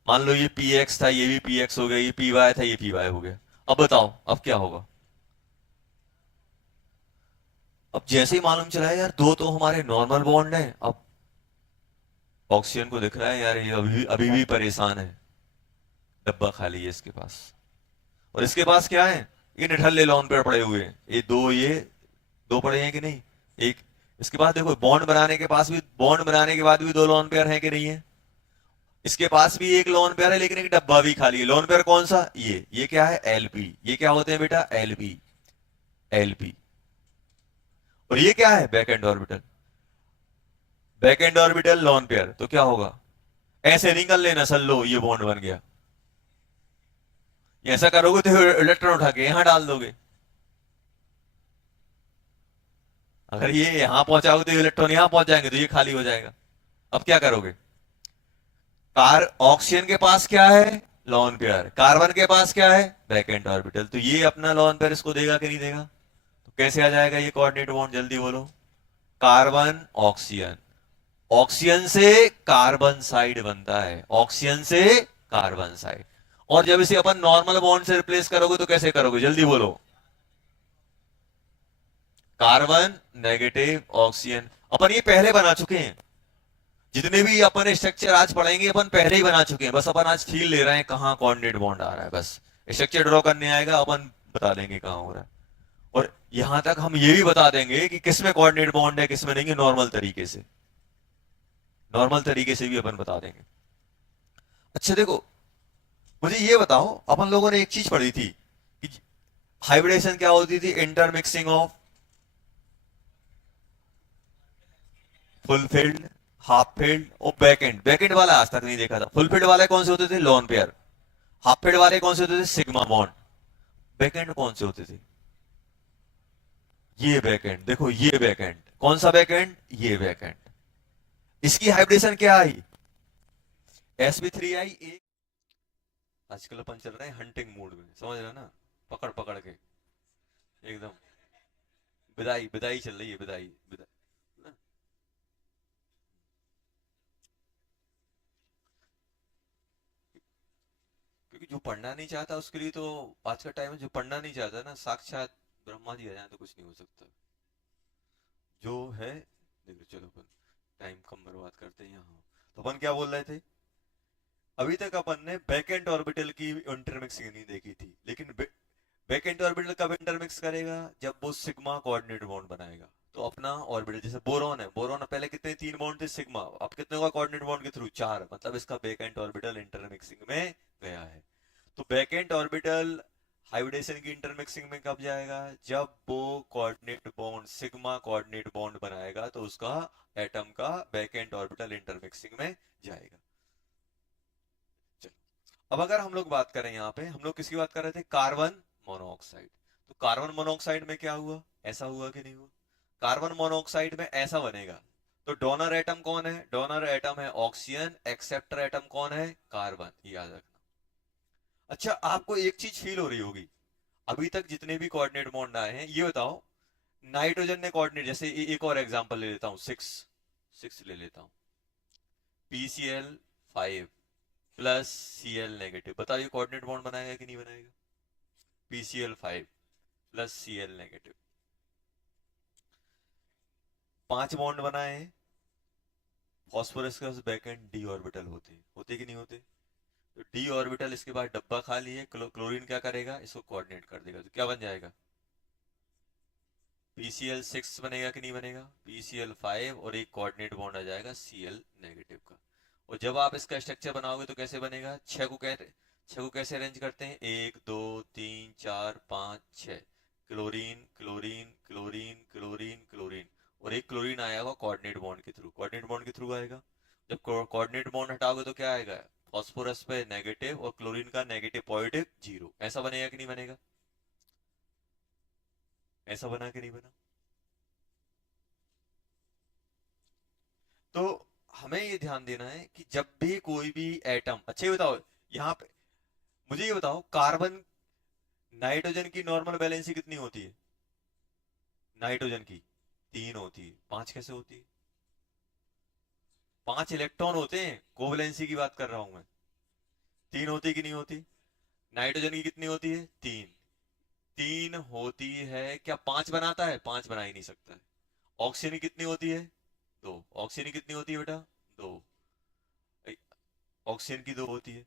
मान लो ये PX था, ये भी PX हो गया, ये PY था, ये PY हो गया। अब बताओ अब क्या होगा। अब जैसे ही मालूम चला है यार 2 तो हमारे नॉर्मल बॉन्ड है, अब ऑक्सीजन को दिख रहा है यार ये अभी भी परेशान है, डब्बा खाली है इसके पास। और इसके पास क्या है, ये निठल्ले लॉन पेड़ पड़े हुए हैं, ये 2 पड़े हैं कि नहीं, एक। इसके पास देखो बॉन्ड बनाने के पास भी, बॉन्ड बनाने के बाद भी 2 लॉन पेयर हैं कि नहीं है। इसके पास भी एक लॉन पेयर है, लेकिन एक डब्बा भी खाली है। लॉन पेयर कौन सा, ये क्या है LP, ये क्या होते हैं बेटा LP, LP। और ये क्या है back end orbital. Back end orbital lone pair, तो क्या होगा? ऐसे नहीं कर लेना सल लो ये बॉन्ड बन गया, ऐसा करोगे तो इलेक्ट्रॉन उठा के यहां डाल दोगे। अगर ये यहां पहुंचाओगे तो इलेक्ट्रॉन यहां पहुंच जाएंगे, तो ये खाली हो जाएगा। अब क्या करोगे? कार ऑक्सीजन के पास क्या है? Lone pair. कार्बन के पास क्या है? Back end orbital. तो ये अपना लॉन पेयर इसको देगा कि नहीं देगा? तो कैसे आ जाएगा ये कोऑर्डिनेट बॉन्ड, जल्दी बोलो। कार्बन ऑक्सीजन, ऑक्सीजन से कार्बन साइड बनता है, ऑक्सीजन से कार्बन साइड। और जब इसे अपन नॉर्मल बॉन्ड से रिप्लेस करोगे तो कैसे करोगे, जल्दी बोलो। कार्बन नेगेटिव ऑक्सीजन, अपन ये पहले बना चुके हैं। जितने भी अपन स्ट्रक्चर आज पढ़ेंगे अपन पहले ही बना चुके हैं, बस अपन आज फील ले रहे हैं कहां कोऑर्डिनेट बॉन्ड आ रहा है। बस स्ट्रक्चर ड्रॉ करने आएगा, अपन बता देंगे कहां हो रहा है। और यहां तक हम ये भी बता देंगे कि किसमें कोऑर्डिनेट बॉन्ड है किसमें नहीं, नॉर्मल तरीके से, नॉर्मल तरीके से भी अपन बता देंगे। अच्छा देखो, मुझे ये बताओ, अपन लोगों ने एक चीज पढ़ी थी कि हाइब्रिडेशन क्या होती थी? Intermixing of fulfilled, half field और बैक एंड। बैक एंड वाला आज तक नहीं देखा था। फुलफिल्ड वाले कौन से होते थे? Lone pair. हाफ फील्ड वाले कौन से होते थे? Sigma bond. बैक एंड कौन से होते थे? ये बैक एंड देखो, ये बैक एंड। कौन सा बैक एंड? ये बैक एंड। इसकी हाइब्रिडेशन क्या आई? sp3 आई। एक आजकल अपन चल रहे हैं हंटिंग मूड में, समझ रहे हो ना, पकड़ पकड़ के एकदम विदाई विदाई चल रही है, विदाई विदाई ना। क्योंकि जो पढ़ना नहीं चाहता उसके लिए तो आज का टाइम है, जो पढ़ना नहीं चाहता ना, साक्षात ब्रह्मा जी आ जाए तो कुछ नहीं हो सकता जो है। देखो चलो अपन टाइम कम बर्बाद करते हैं यहाँ। तो अपन क्या बोल रहे थे? अभी तक अपन ने बैक एंड ऑर्बिटल की इंटरमिक्सिंग नहीं देखी थी, लेकिन बैक एंड ऑर्बिटल कब इंटरमिक्स करेगा? जब वो सिग्मा कोऑर्डिनेट बॉन्ड बनाएगा। तो अपना ऑर्बिटल जैसे बोरोन है, बोरोन पहले कितने, 3 बॉन्ड थे सिग्मा, अब कितने हुआ कोऑर्डिनेट बॉन्ड के थ्रू? 4, मतलब इसका बैक एंड ऑर्बिटल इंटरमिक्सिंग में गया है। तो बैक एंड ऑर्बिटल हाइब्रिडेशन की इंटरमिक्सिंग में कब जाएगा? जब वो coordinate bond sigma coordinate bond बनाएगा तो उसका एटम का बैक एंड ऑर्बिटल इंटरमिक्सिंग में जाएगा। अब अगर हम लोग बात करें, यहाँ पे हम लोग किसकी बात कर रहे थे? Carbon monoxide. तो कार्बन मोनोऑक्साइड में क्या हुआ? ऐसा हुआ कि नहीं हुआ? कार्बन मोनोऑक्साइड में ऐसा बनेगा। तो डोनर एटम कौन है? डोनर एटम है ऑक्सीजन, एक्सेप्टर एटम कौन है? कार्बन, याद रखना। अच्छा, आपको एक चीज फील हो रही होगी, अभी तक जितने भी कोऑर्डिनेट बॉन्ड आए हैं, ये बताओ, नाइट्रोजन ने कोऑर्डिनेट, जैसे एक और एग्जांपल ले लेता हूं, सिक्स सिक्स ले लेता हूं, PCl5 प्लस Cl नेगेटिव, बताइए कोऑर्डिनेट बॉन्ड बनाएगा कि नहीं बनाएगा? PCl5 plus Cl negative, 5 bond बनाए हैं। फॉस्फोरस के पास बैक एंड डी ऑर्बिटल होते कि नहीं होते? तो डी ऑर्बिटल इसके बाद डब्बा खाली है, क्लोरीन क्या करेगा? इसको कोऑर्डिनेट कर देगा, तो क्या बन जाएगा? PCl6 बनेगा कि नहीं बनेगा? PCl5 और एक कोऑर्डिनेट बॉन्ड आ जाएगा Cl नेगेटिव का। और जब आप इसका स्ट्रक्चर बनाओगे तो कैसे बनेगा? 6 को कैसे अरेंज करते हैं? 1 2 3 4 5 6, chlorine chlorine chlorine chlorine chlorine, और एक क्लोरीन आया होगा कोऑर्डिनेट बॉन्ड के थ्रू, कोऑर्डिनेट बॉन्ड के थ्रू आएगा। जब कोऑर्डिनेट बॉन्ड हटाओगे तो क्या आएगा? फॉस्फोरस पे नेगेटिव और क्लोरीन का नेगेटिव पॉजिटिव 0। ऐसा बनेगा कि नहीं बनेगा? ऐसा बना कि नहीं बना? तो हमें ये ध्यान देना है कि जब भी कोई भी एटम, अच्छा ये बताओ, यहाँ पे मुझे ये बताओ, कार्बन नाइट्रोजन की नॉर्मल वैलेंसी कितनी होती है? नाइट्रोजन की 3 होती है, 5 कैसे होती है? 5 इलेक्ट्रॉन होते हैं, कोवैलेंसी की बात कर रहा हूं मैं। 3 होती कि नहीं होती? नाइट्रोजन की कितनी होती है? 3। 3 होती है, क्या 5 बनाता है? 5 बना ही नहीं सकता है। ऑक्सीजन की कितनी होती है? 2। ऑक्सीजन की कितनी होती है बेटा? 2। ऑक्सीजन की 2 होती है।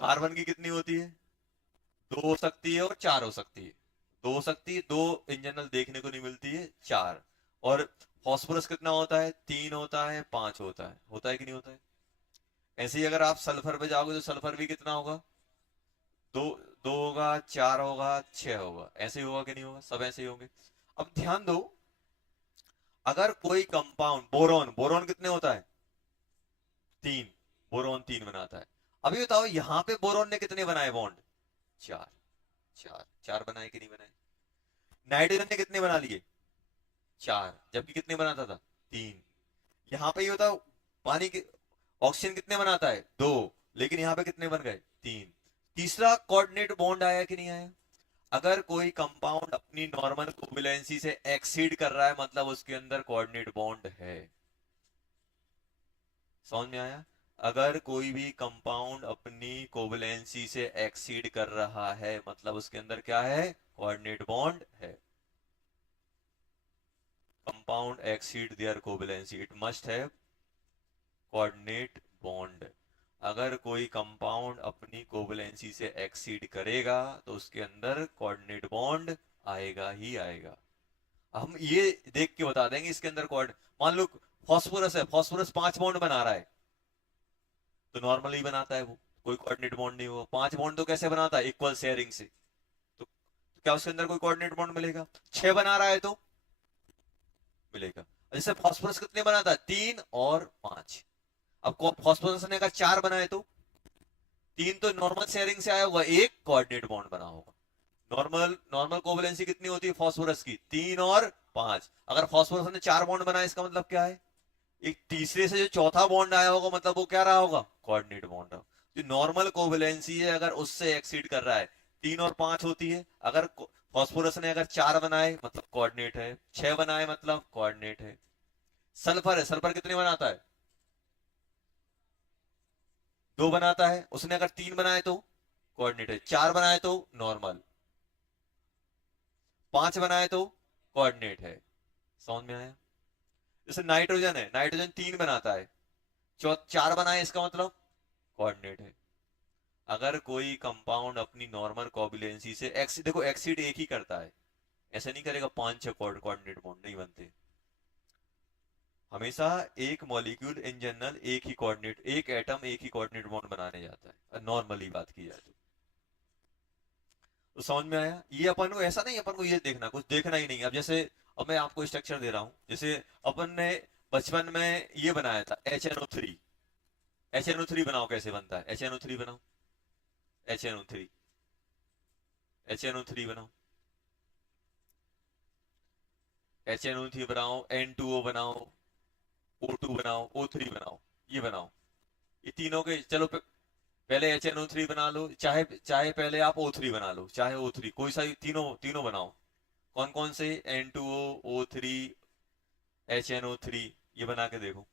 कार्बन की कितनी होती है? 2 हो सकती है और 4 हो सकती है। 2 हो सकती है, 2 इन जनरल देखने को नहीं मिलती है, 4। और फॉस्फोरस कितना होता है? 3 होता है, 5 होता है कि नहीं होता है? ऐसे ही अगर आप सल्फर पे जाओगे तो सल्फर भी कितना होगा? 2। 2 होगा, 4 होगा, 6 होगा, ऐसे ही होगा कि नहीं होगा? सब ऐसे ही होंगे। अब ध्यान दो, अगर कोई कंपाउंड, बोरोन, बोरोन कितने होता है? 3। बोरोन 3 बनाता है। अभी बताओ यहां पे बोरोन ने कितने बनाए बॉन्ड? 4। चार चार बनाए कि नहीं बनाए? नाइट्रोजन ने कितने बना लिए? 4, जबकि कितने बनाता था? 3। यहां पे ये बताओ, पानी के, ऑक्सीजन कितने बनाता है? 2, लेकिन यहां पे कितने बन गए? 3। तीसरा कोऑर्डिनेट बॉन्ड आया कि नहीं आया? अगर कोई कंपाउंड अपनी नॉर्मल कोवेलेंसी से एक्सीड कर रहा है, मतलब उसके अंदर कोऑर्डिनेट बॉन्ड है। समझ में आया? अगर कोई भी कंपाउंड अपनी कोवेलेंसी से एक्सीड कर रहा है, मतलब उसके अंदर क्या है? कोऑर्डिनेट बॉन्ड है। Compound exceed their covalency, it must have coordinate bond. अगर कोई कंपाउंड अपनी कोवेलेंसी से एक्सीड करेगा तो उसके अंदर कोऑर्डिनेट बॉन्ड आएगा ही आएगा। हम ये देख के बता देंगे इसके अंदर कोऑर्ड, मान लो फास्फोरस है, फास्फोरस 5 बॉन्ड बना रहा है, तो नॉर्मली बनाता है वो, कोई कोऑर्डिनेट बॉन्ड नहीं हुआ। 5 बॉन्ड तो कैसे बनाता है? इक्वल शेयरिंग से। तो क्या उसके अंदर कोई कोऑर्डिनेट बॉन्ड मिलेगा? 6 बना रहा है तो मिलेगा। जैसे फास्फोरस कितने बनाता है? 3 और 5। अब फास्फोरस ने अगर 4 बनाए तो 3 तो नॉर्मल शेयरिंग से आया होगा, एक कोऑर्डिनेट बॉन्ड बना होगा। नॉर्मल नॉर्मल कोवेलेंसी कितनी होती है फास्फोरस की? 3 और 5। अगर फास्फोरस ने 4 बॉन्ड बनाए, इसका मतलब क्या है? एक तीसरे से जो चौथा बॉन्ड आया होगा, मतलब वो क्या रहा होगा? कोऑर्डिनेट बॉन्ड रहा। जो नॉर्मल कोवेलेंसी है अगर उससे एक्सीड कर रहा है, 3 और 5 होती है। अगर फास्फोरस ने अगर 4 बनाए मतलब कोऑर्डिनेट है, 6 बनाए मतलब कोऑर्डिनेट है। सल्फर है, सल्फर कितने बनाता है? 2 बनाता है। उसने अगर 3 बनाए तो कोऑर्डिनेट है, 4 बनाए तो नॉर्मल, 5 बनाए तो कोऑर्डिनेट है। समझ में आया? जैसे नाइट्रोजन है, नाइट्रोजन 3 बनाता है, 4 बनाए, इसका मतलब कोऑर्डिनेट है। अगर कोई कंपाउंड अपनी नॉर्मल कोवैलेंसी से देखो एक्सीड एक ही करता है, ऐसे नहीं करेगा 5-6 कोऑर्डिनेट बॉन्ड नहीं बनते। हमेशा एक मॉलिक्यूल इन जनरल एक ही कोऑर्डिनेट, एक एटम एक ही कोऑर्डिनेट बॉन्ड बनाने जाता है, नॉर्मली बात की जाए तो समझ में आया? ये अपन को ऐसा नहीं, अपन को ये देखना, कुछ देखना ही नहीं। अब जैसे, अब मैं आपको स्ट्रक्चर दे रहा हूं, जैसे अपन ने बचपन में ये बनाया था HNO3। HNO3 बनाओ, कैसे बनता है? HNO3 बनाओ, HNO3, HNO3 बनाओ, HNO3 बनाओ, N2O बनाओ, O2 बनाओ, O3 बनाओ, ये बनाओ। ये तीनों के चलो पहले HNO3 बना लो, चाहे चाहे पहले आप O3 बना लो, चाहे O3, कोई सा, तीनों तीनों बनाओ। कौन कौन से? N2O, O3, HNO3, ये बना के देखो।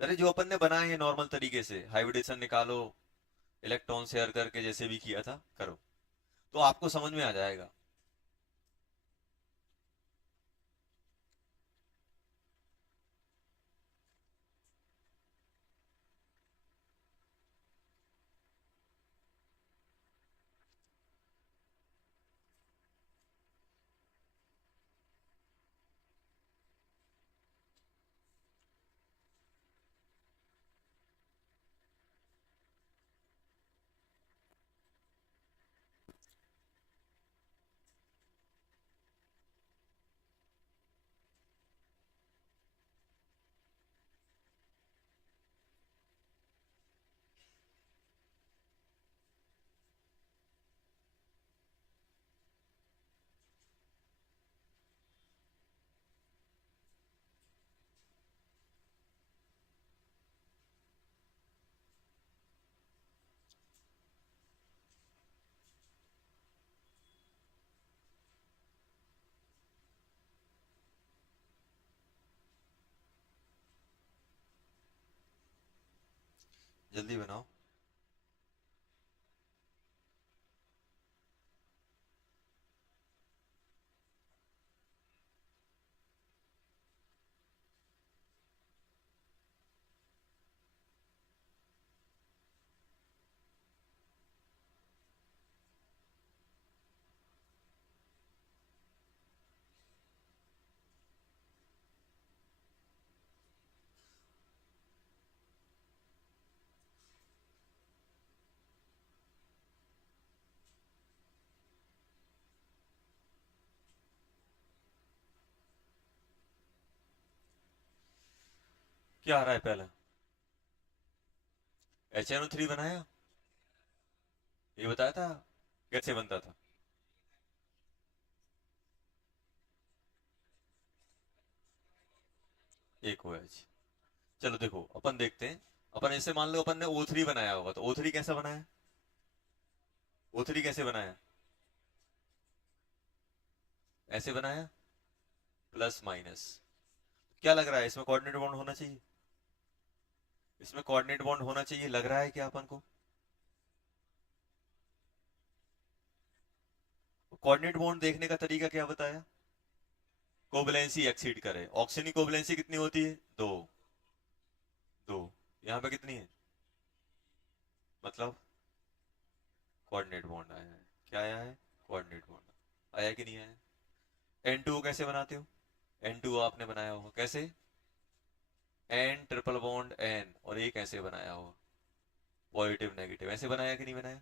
अरे जो अपन ने बनाए हैं नॉर्मल तरीके से, हाइब्रिडेशन निकालो, इलेक्ट्रॉन शेयर करके, जैसे भी किया था करो, तो आपको समझ में आ जाएगा। जल्दी बनाओ। क्या आ रहा है पहला? HNO3 बनाया, ये बताया था कैसे बनता था। एक OH। चलो देखो अपन देखते हैं। अपन ऐसे मान लो अपन ने O3 बनाया होगा, तो O3 कैसे बनाया? O3 कैसे बनाया? ऐसे बनाया, प्लस माइनस। क्या लग रहा है इसमें कोऑर्डिनेट बॉन्ड होना चाहिए? इसमें कोऑर्डिनेट बॉन्ड होना चाहिए लग रहा है क्या अपन को? कोऑर्डिनेट बॉन्ड देखने का तरीका क्या बताया? कोवैलेंसी एक्सीड करे। ऑक्सीजन की कोवैलेंसी कितनी होती है? दो। दो। यहाँ पे कितनी है? मतलब कोऑर्डिनेट बॉन्ड आया है। क्या आया है? कोऑर्डिनेट बॉन्ड आया कि नहीं आया? N2 कैसे बनाते हो? N2 आपने बनाया होगा कैसे? N ट्रिपल बॉन्ड N, और एक ऐसे बनाया होगा, पॉजिटिव नेगेटिव, ऐसे बनाया कि नहीं बनाया?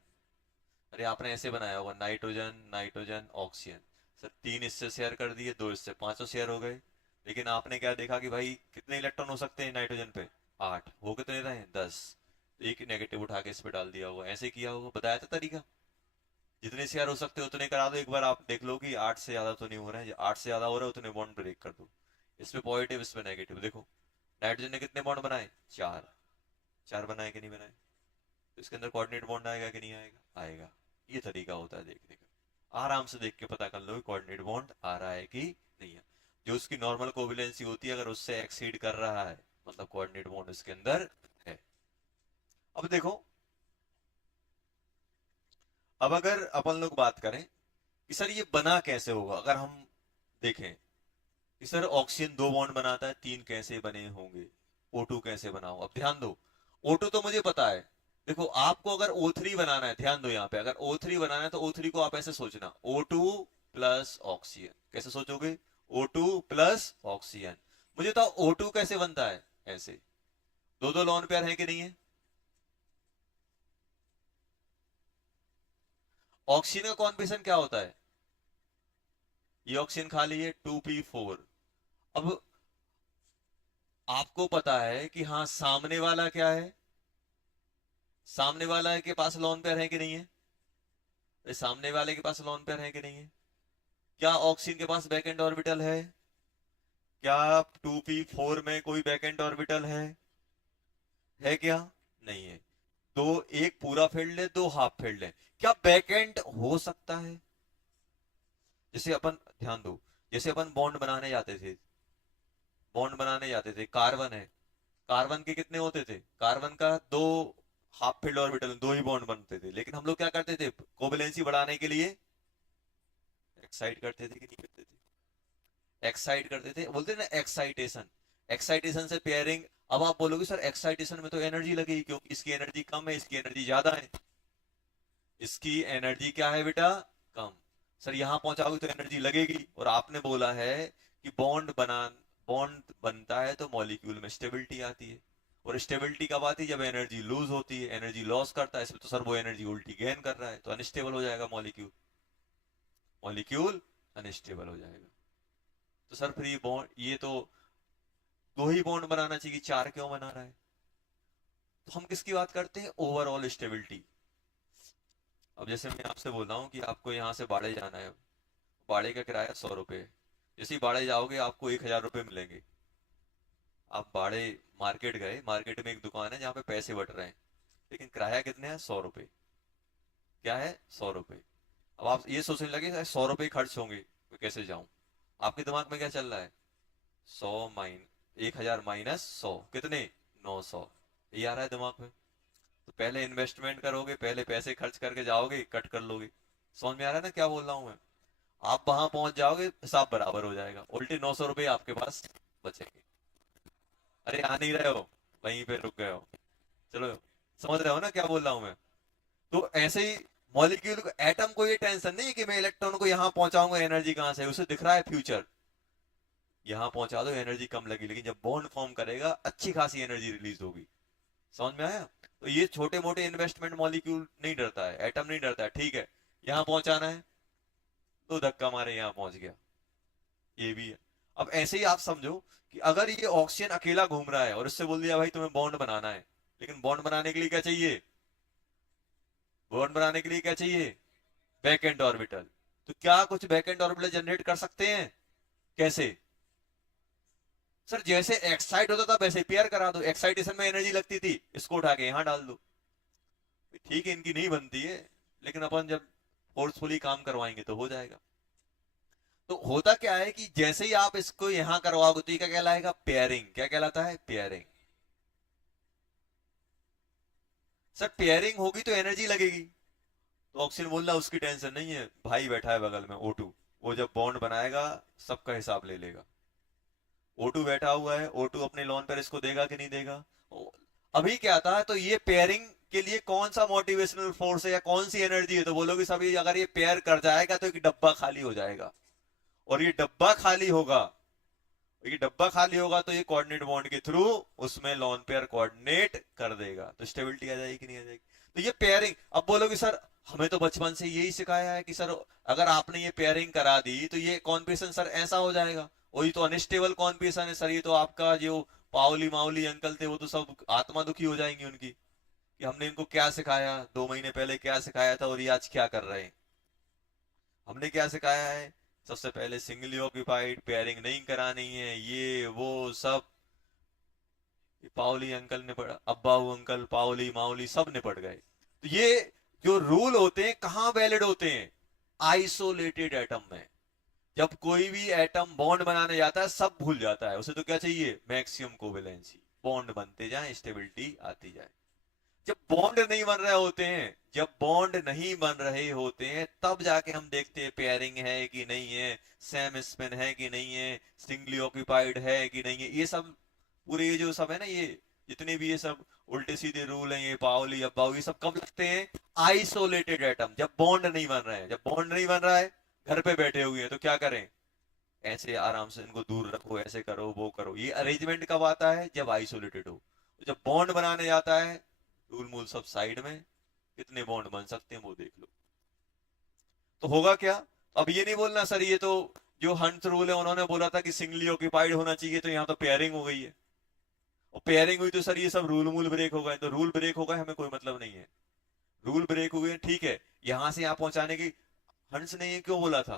अरे आपने ऐसे बनाया होगा, नाइट्रोजन नाइट्रोजन ऑक्सीजन। सर तीन इससे शेयर कर दिए, दो इससे, पांचों शेयर हो गए। लेकिन आपने क्या देखा कि भाई कितने इलेक्ट्रॉन हो सकते हैं नाइट्रोजन पे? 8। वो कितने रहे? 10। एक नेगेटिव उठा के इस पे डाल दिया होगा, ऐसे किया होगा, बताया था तरीका। जितने शेयर हो सकते हैं उतने करा दो, एक बार आप देख लो कि 8 से ज्यादा तो नहीं हो रहे हैं। 8 से ज्यादा हो रहा है उतने बॉन्ड ब्रेक कर दो। इस पे पॉजिटिव, इस पे नेगेटिव। देखो नाइट्रोजन ने कितने बॉन्ड बनाए? 4। 4 बनाए कि नहीं बनाए? तो इसके अंदर कोऑर्डिनेट बॉन्ड आएगा कि नहीं आएगा? आएगा। ये तरीका होता है देखने का। आराम से देख के पता कर लो कि कोऑर्डिनेट बॉन्ड आ रहा है कि नहीं है। जो उसकी नॉर्मल कोवेलेंसी होती है अगर उससे एक्सीड कर रहा है, मतलब कोऑर्डिनेट बॉन्ड उसके अंदर है। अब देखो, अब अगर अपन लोग बात करें कि सर ये बना कैसे होगा, अगर हम देखें कि सर ऑक्सीजन 2 बॉन्ड बनाता है, 3 कैसे बने होंगे, O2 कैसे बना हो। अब ध्यान दो, O2 तो मुझे पता है। देखो आपको अगर O3 बनाना है, ध्यान दो यहाँ पे, अगर O3 बनाना है तो O3 को आप ऐसे सोचना, O2 प्लस ऑक्सीजन। कैसे सोचोगे? O2 plus oxygen. मुझे तो O2 कैसे बनता है? ऐसे। दो दो लॉन पेयर है कि नहीं है? ऑक्सीजन का कॉन्फिगरेशन क्या होता है? ये ऑक्सीजन खाली है, 2p4। अब आपको पता है कि हाँ सामने वाला क्या है? सामने वाला के पास लोन पेयर है कि नहीं है? तो सामने वाले के पास लोन पेयर है कि नहीं है? क्या ऑक्सीजन के पास बैकेंड ऑर्बिटल है? क्या 2p4 में कोई बैकेंड ऑर्बिटल है क्या? नहीं है। दो, एक पूरा फील्ड है, दो हाफ फील्ड है। क्या बैकेंड हो सकता है? जैसे अपन, ध्यान दो, जैसे अपन बॉन्ड बनाने जाते थे, बॉन्ड बनाने जाते थे, कार्बन है, कार्बन के कितने होते थे? कार्बन का दो हाफ फील्ड ऑर्बिटल, दो ही बॉन्ड बनते थे। लेकिन हम लोग क्या करते थे कोवेलेंसी बढ़ाने के लिए? एक्साइट करते थे कि नहीं करते थे? एक्साइट करते थे, बोलते थे ना एक्साइटेशन। एक्साइटेशन से पेयरिंग। अब आप बोलोगे सर एक्साइटेशन में तो एनर्जी लगेगी, क्योंकि इसकी एनर्जी कम है, इसकी एनर्जी ज्यादा है। इसकी एनर्जी क्या है बेटा? कम। सर यहां पहुंचाओगे तो एनर्जी लगेगी, और आपने बोला है कि बॉन्ड बनता है तो मॉलिक्यूल में स्टेबिलिटी आती है। और स्टेबिलिटी कब आती है? जब एनर्जी लूज होती है। एनर्जी लॉस करता है इसमें, तो सर वो एनर्जी उल्टी गेन कर रहा है, तो अनस्टेबल हो जाएगा मॉलिक्यूल। मॉलिक्यूल अनस्टेबल हो जाएगा। तो सर फिर ये बॉन्ड, ये तो दो ही बॉन्ड बनाना चाहिए, चार क्यों बना रहा है? तो हम किसकी बात करते हैं? Overall stability. अब जैसे मैं आपसे बोल रहा हूँ कि आपको यहाँ से बाड़े जाना है, बाड़े का किराया 100 रुपये। जैसे ही बाड़े जाओगे आपको 1,000 रुपये मिलेंगे। आप बाड़े मार्केट गए, मार्केट में एक दुकान है जहाँ पे पैसे बट रहे हैं, लेकिन किराया कितने हैं? 100 रुपये। क्या है? 100 रुपये। अब आप ये सोचने लगे 100 रुपये खर्च होंगे तो कैसे जाऊं? आपके दिमाग में क्या चल रहा है? 1,000 माइनस 100 कितने? 900। ये आ रहा है दिमाग में। तो पहले इन्वेस्टमेंट करोगे, पहले पैसे खर्च करके जाओगे, कट कर लोगे। समझ में आ रहा है ना क्या बोल रहा हूं मैं? आप वहां पहुंच जाओगे, हिसाब बराबर हो जाएगा, उल्टे 900 रुपये आपके पास बचेंगे। अरे आ नहीं रहे हो, वहीं पे रुक गए हो। चलो, समझ रहे हो ना क्या बोल रहा हूं मैं? तो ऐसे ही मॉलिक्यूल को, एटम को ये टेंशन नहीं है कि मैं इलेक्ट्रॉन को यहां पहुंचाऊंगा, एनर्जी कहां से, उसे दिख रहा है फ्यूचर। यहां पहुंचा दो एनर्जी कम लगी, लेकिन जब बॉन्ड फॉर्म करेगा अच्छी खासी एनर्जी रिलीज होगी। समझ में आया? तो ये छोटे मोटे इन्वेस्टमेंट मॉलिक्यूल नहीं डरता है, एटम नहीं डरता है। ठीक है, यहां पहुंचाना है, तो धक्का मारे यहां पहुंच गया। ये भी है। अब ऐसे ही आप समझो कि अगर ये ऑक्सीजन अकेला घूम रहा है और इससे बोल दिया भाई तुम्हें बॉन्ड बनाना है, लेकिन बॉन्ड बनाने के लिए क्या चाहिए? बॉन्ड बनाने के लिए क्या चाहिए? Back end orbital. तो क्या कुछ बैक एंड ऑर्बिटल जनरेट कर सकते हैं? कैसे? सर जैसे एक्साइट होता था वैसे पेयर करा दो, एक्साइटेशन में एनर्जी लगती थी, इसको उठा के यहां डाल दो। ठीक है इनकी नहीं बनती है, लेकिन अपन जब फोर्सफुली काम करवाएंगे तो हो जाएगा। तो होता क्या है कि जैसे ही आप इसको यहां करवाओगे तो ये क्या कहलाएगा? पेयरिंग। क्या कहलाता है? पेयरिंग। सर पेयरिंग होगी तो एनर्जी लगेगी। तो ऑक्सीजन बोल रहा उसकी टेंशन नहीं है, भाई बैठा है बगल में O2, वो जब बॉन्ड बनाएगा सबका हिसाब ले लेगा। O2 बैठा हुआ है, O2 अपने लॉन पर इसको देगा कि नहीं देगा? अभी क्या था, तो ये पेयरिंग के लिए कौन सा मोटिवेशनल फोर्स है या कौन सी एनर्जी है? तो बोलोगे सभी अगर ये पेयर कर जाएगा तो एक डब्बा खाली हो जाएगा, और ये डब्बा खाली होगा, ये डब्बा खाली होगा तो ये कोऑर्डिनेट बॉन्ड के थ्रू उसमें लॉन पेयर कोऑर्डिनेट कर देगा, तो स्टेबिलिटी आ जाएगी कि नहीं आ जाएगी? तो ये पेयरिंग। अब बोलोगे सर हमें तो बचपन से यही सिखाया है कि सर अगर आपने ये पेयरिंग करा दी तो ये कॉन्पिटिशन सर ऐसा हो जाएगा। वही तो अनस्टेबल कॉन्पिटिशन है सर, ये तो आपका जो पाउली माउली अंकल थे वो तो सब आत्मा दुखी हो जाएंगी उनकी, कि हमने इनको क्या सिखाया, 2 महीने पहले क्या सिखाया था और ये आज क्या कर रहे हैं। हमने क्या सिखाया है? सबसे पहले सिंगली ऑक्यूपाइड, पेयरिंग नहीं करानी है, ये वो सब। पाओली अंकल ने पढ़ा, अब्बाऊ अंकल, पाओली माओली सब निपट गए। तो ये जो रूल होते हैं कहां वैलिड होते हैं? आइसोलेटेड एटम में। जब कोई भी एटम बॉन्ड बनाने जाता है सब भूल जाता है, उसे तो क्या चाहिए? मैक्सिमम कोवेलेंसी, बॉन्ड बनते जाए, स्टेबिलिटी आती जाए। जब बॉन्ड नहीं बन रहे होते हैं, जब बॉन्ड नहीं बन रहे होते हैं तब जाके हम देखते हैं पेयरिंग है कि नहीं है, सेम स्पिन है कि नहीं है, सिंगली ऑक्यूपाइड है कि नहीं है। ये सब पूरे ये जो सब है ना, ये जितने भी ये सब उल्टे सीधे रूल हैं, ये पाओली अब्बाऊ, ये सब कब लगते हैं? आइसोलेटेड एटम, जब बॉन्ड नहीं बन रहे हैं। जब बॉन्ड नहीं बन रहा है, घर पे बैठे हुए हैं, तो क्या करें? ऐसे आराम से इनको दूर रखो, ऐसे करो वो करो। ये अरेंजमेंट कब आता है? जब आइसोलेटेड हो। जब बॉन्ड बनाने जाता है, टूल मूल सब साइड में, कितने बॉन्ड बन सकते हैं वो देख लो। तो होगा क्या? अब ये नहीं बोलना सर ये तो जो हंट रूल है उन्होंने बोला था कि सिंगली ऑक्यूपाइड होना चाहिए, तो यहां तो पेयरिंग हो गई है, और पेयरिंग हुई तो सर ये सब रूल मूल ब्रेक हो गए। तो रूल ब्रेक हो गए हमें कोई मतलब नहीं है, रूल ब्रेक हुए ठीक है, यहां से यहां पहुंचाने की। हंस ने ये क्यों बोला था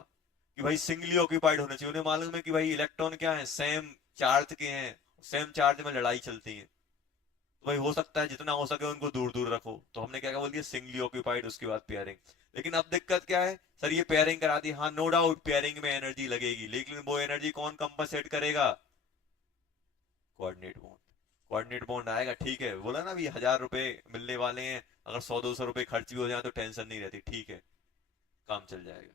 कि भाई सिंगली ऑक्यूपाइड होना चाहिए? उन्हें मालूम है कि भाई इलेक्ट्रॉन क्या है, सेम चार्ज के हैं, सेम चार्ज में लड़ाई चलती है, तो भाई हो सकता है जितना हो सके उनको दूर दूर रखो। तो हमने क्या क्या बोल दिया? सिंगली ऑक्यूपाइड, उसके बाद पेयरिंग। लेकिन अब दिक्कत क्या है सर? ये पेयरिंग करा दी, हाँ नो डाउट पेयरिंग में एनर्जी लगेगी, लेकिन वो एनर्जी कौन कंपनसेट करेगा? Coordinate bond. कोऑर्डिनेट बॉन्ड आएगा, ठीक है, बोला ना अभी 1,000 रुपए मिलने वाले हैं, अगर 100-200 रुपए खर्च भी हो जाए तो टेंशन नहीं रहती, ठीक है, काम चल जाएगा।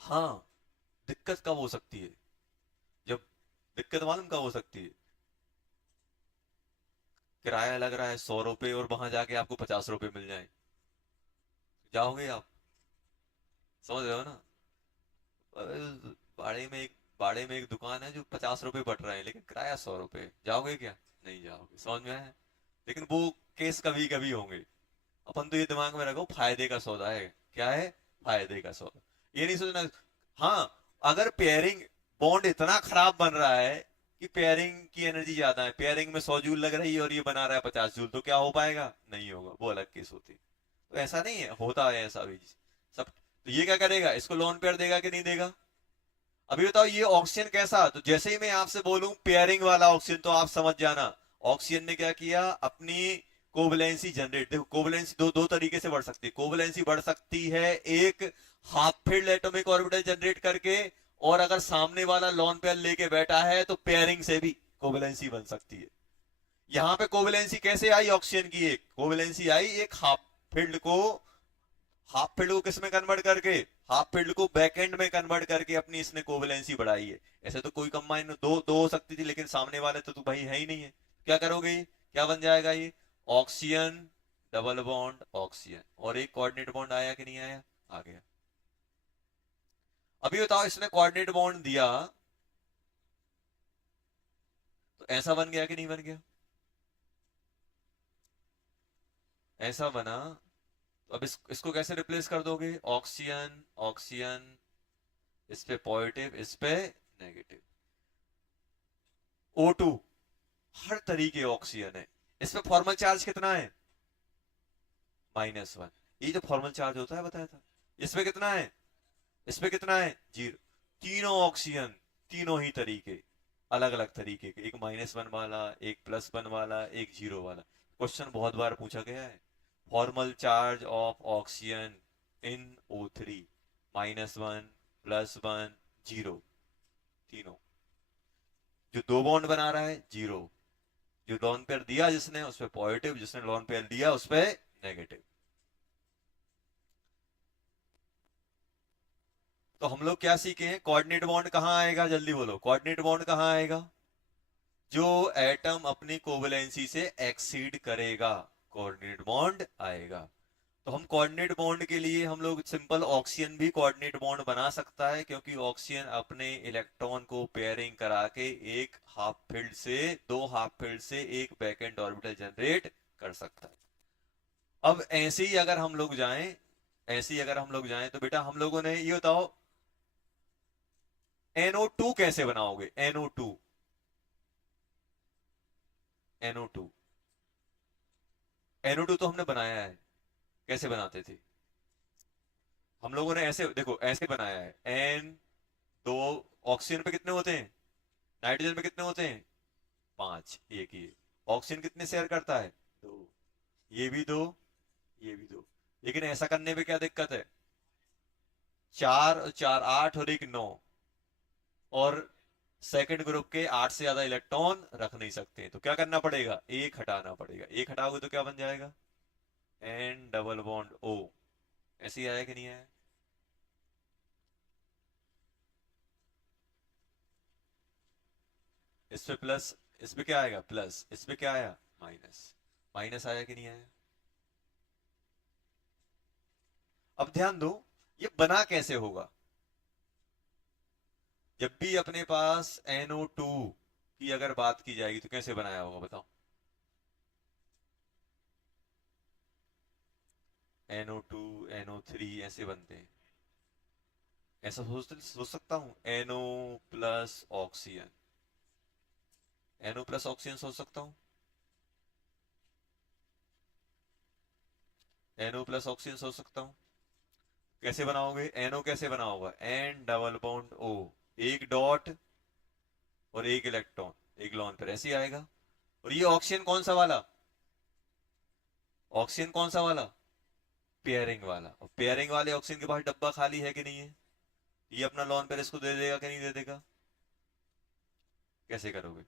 हाँ, दिक्कत कब हो सकती है? जब दिक्कत मालूम कब हो सकती है? किराया लग रहा है 100 रुपए और वहां जाके आपको 50 रुपए मिल जाए, जाओगे आप? समझ रहे हो ना? अरे, बाड़े में एक दुकान है जो 50 रुपए बट रहे हैं, लेकिन किराया 100 रुपए, जाओगे क्या? नहीं जाओगे। समझ में आया? लेकिन वो केस कभी कभी होंगे। अपन तो ये दिमाग में रखो फायदे का सौदा है। क्या है? फायदे का सौदा। ये नहीं सोचना। हाँ, अगर पेयरिंग बॉन्ड इतना खराब बन रहा है कि पेयरिंग की एनर्जी ज्यादा है, पेयरिंग में 100 जूल लग रही है और ये बना रहा है 50 जूल, तो क्या हो पाएगा? नहीं होगा, वो अलग केस होती। तो ऐसा नहीं है, होता है ऐसा भी सब। तो ये क्या करेगा? इसको लोन पेयर देगा कि नहीं देगा? अभी बताओ ये ऑक्सीजन कैसा? तो जैसे ही मैं आपसे बोलूं पेयरिंग वाला ऑक्सीजन तो आप समझ जाना ऑक्सीजन ने क्या किया, अपनी कोवलेंसी जनरेट। देखो कोवलेंसी दो दो तरीके से बढ़ सकती है। कोवलेंसी बढ़ सकती है एक half field atomic orbital generate करके, और अगर सामने वाला लॉन पेयर लेके बैठा है तो पेयरिंग से भी कोवलेंसी बन सकती है। यहां पे कोवलेंसी कैसे आई? ऑक्सीजन की एक कोवलेंसी आई, एक हाफ फील्ड को, हाफ फील्ड को किस में कन्वर्ट करके, हाफ फील्ड को बैकएंड में कन्वर्ट करके अपनी इसने कोवलेंसी बढ़ाई है। ऐसे तो कोई कंबाइन दो दो हो सकती थी, लेकिन सामने वाले तो भाई है ही नहीं है। क्या करोगे? क्या बन जाएगा ये? ऑक्सीजन डबल बॉन्ड ऑक्सीजन, और एक कोऑर्डिनेट बॉन्ड आया कि नहीं आया? आ गया। अभी बताओ इसने कोऑर्डिनेट बॉन्ड दिया तो ऐसा बन गया कि नहीं बन गया? ऐसा बना। तो अब इसको कैसे रिप्लेस कर दोगे? ऑक्सीजन ऑक्सीजन, इस पे पॉजिटिव, इस पे नेगेटिव। O2 हर तरीके ऑक्सीजन है, इस पे फॉर्मल चार्ज कितना है? -1। ये जो फॉर्मल चार्ज होता है बताया था, इस पे कितना है, इस पे कितना है? 0। तीनों ऑक्सीजन, तीनों ही तरीके, अलग अलग तरीके के, एक -1 वाला, एक +1 वाला, एक 0 वाला। क्वेश्चन बहुत बार पूछा गया है। Formal charge of oxygen in O3, -1, +1, 0, तीनों। जो दो बॉन्ड बना रहा है 0, जो लॉन पेयर दिया जिसने उस पर पॉजिटिव, जिसने लॉन पेयर दिया उस पर नेगेटिव। तो हम लोग क्या सीखे हैं? कोऑर्डिनेट बॉन्ड कहां आएगा, जल्दी बोलो, कोऑर्डिनेट बॉन्ड कहां आएगा? जो एटम अपनी कोवेलेंसी से एक्सीड करेगा, कोऑर्डिनेट बॉन्ड आएगा। तो हम कोऑर्डिनेट बॉन्ड के लिए हम लोग सिंपल ऑक्सीजन भी कोऑर्डिनेट बॉन्ड बना सकता है, क्योंकि ऑक्सीजन अपने इलेक्ट्रॉन को पेयरिंग करा के एक हाफ फील्ड से, दो हाफ फील्ड से एक बैक एंड ऑर्बिटल जनरेट कर सकता है। अब ऐसे ही अगर हम लोग जाएं, ऐसे ही अगर हम लोग जाएं, तो बेटा हम लोगों ने ये बताओ, NO2 कैसे बनाओगे? NO2, NO2, NO2 तो हमने बनाया है, कैसे बनाते थे हम लोगों ने? ऐसे देखो, ऐसे बनाया है। एन दो, ऑक्सीजन पे कितने होते हैं, नाइट्रोजन पे कितने होते हैं? 5, एक ही। ऑक्सीजन कितने शेयर करता है? 2। ये भी 2, ये भी 2। लेकिन ऐसा करने पे क्या दिक्कत है? 4 और 4 8 और एक 9, और सेकंड ग्रुप के 8 से ज्यादा इलेक्ट्रॉन रख नहीं सकते, तो क्या करना पड़ेगा? एक हटाना पड़ेगा। एक हटाओगे तो क्या बन जाएगा? N double bond O। ऐसे ही आया कि नहीं आया? इस पे प्लस, इस पे क्या आएगा? प्लस, इस पे क्या आया? माइनस। माइनस आया कि नहीं आया? अब ध्यान दो, ये बना कैसे होगा? जब भी अपने पास NO2 की अगर बात की जाएगी तो कैसे बनाया होगा बताओ? NO2, NO3 ऐसे बनते हैं। ऐसा सोच सकता हूं, NO plus oxygen, NO plus oxygen सोच सकता हूं, NO प्लस ऑक्सीजन सोच सकता हूं। कैसे बनाओगे? NO कैसे बना होगा? N डबल बॉन्ड O, एक डॉट और एक इलेक्ट्रॉन, एक लॉन पेयर, ऐसे ही आएगा। और ये ऑक्सीजन कौन सा वाला? ऑक्सीजन कौन सा वाला? पेयरिंग वाला। और पेयरिंग वाले ऑक्सीजन के पास डब्बा खाली है कि नहीं है? ये अपना लॉन पेयर इसको दे देगा कि नहीं दे देगा? कैसे करोगे?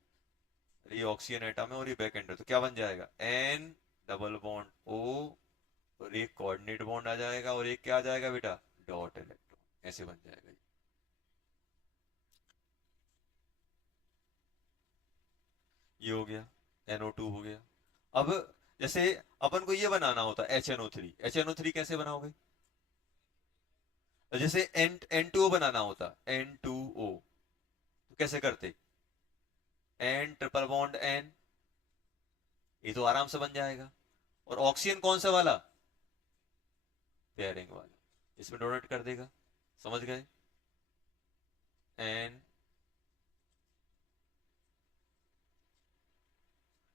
ये ऑक्सीजन एटम है और ये बैक एंड है, तो क्या बन जाएगा? N डबल बॉन्ड O, और एक कोऑर्डिनेट बॉन्ड आ जाएगा, और एक क्या आ जाएगा बेटा? डॉट इलेक्ट्रॉन, ऐसे बन जाएगा। ये हो गया, NO2 हो गया। अब जैसे अपन को ये बनाना होता है HNO3, HNO3 कैसे बनाओगे? जैसे N2O बनाना होता, N2O, तो कैसे करते? N ट्रिपल बॉन्ड N, ये तो आराम से बन जाएगा। और ऑक्सीजन कौन सा वाला? पेयरिंग वाला, इसमें डोनेट कर देगा। समझ गए? N,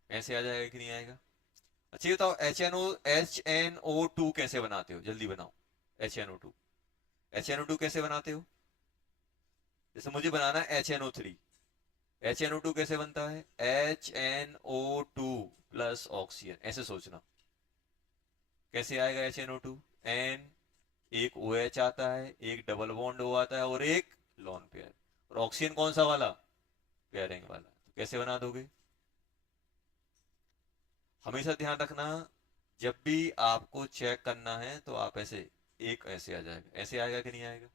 ऐसे आ जाएगा कि नहीं आएगा? अच्छा ये बताओ, HNO2 कैसे बनाते हो, जल्दी बनाओ। HNO2, HNO2 कैसे बनाते हो? जैसे मुझे बनाना है HNO3, HNO2 कैसे बनता है? HNO2 प्लस ऑक्सीजन, ऐसे सोचना। कैसे आएगा HNO2? N, एक OH आता है, एक डबल बॉन्ड O आता है, और एक लॉन पेयर। और ऑक्सीजन कौन सा वाला? पेयरिंग वाला। तो कैसे बना दोगे? हमेशा ध्यान रखना, जब भी आपको चेक करना है तो आप ऐसे, एक ऐसे आ जाएगा, ऐसे आएगा कि नहीं आएगा?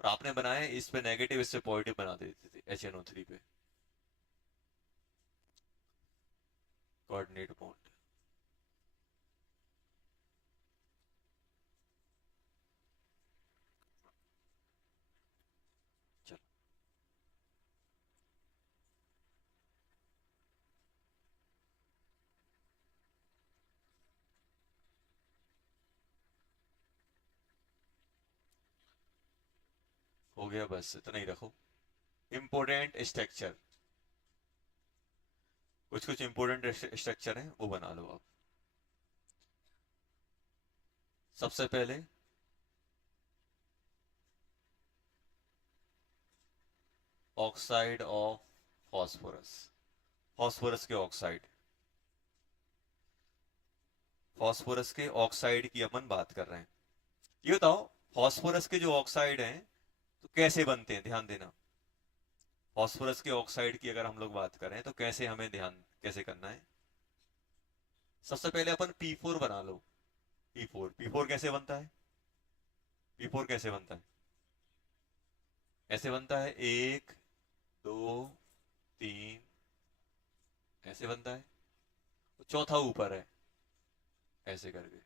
और आपने बनाया इस पे नेगेटिव, इससे पॉजिटिव बना देते थे HNO3 पे, कोऑर्डिनेट बॉन्ड। चलो, हो गया, बस इतना ही रखो। इंपोर्टेंट स्ट्रक्चर, कुछ कुछ इंपोर्टेंट स्ट्रक्चर है वो बना लो आप। सबसे पहले ऑक्साइड ऑफ फॉस्फोरस, फॉस्फोरस के ऑक्साइड, फॉस्फोरस के ऑक्साइड की अपन बात कर रहे हैं। ये बताओ फॉस्फोरस के जो ऑक्साइड हैं तो कैसे बनते हैं, ध्यान देना। फॉस्फोरस के ऑक्साइड की अगर हम लोग बात करें तो कैसे, हमें ध्यान कैसे करना है। सबसे पहले अपन P4 बना लो। P4 कैसे बनता है, P4 कैसे बनता है, ऐसे बनता है, 1 2 3, ऐसे बनता है। चौथा ऊपर है, ऐसे करके,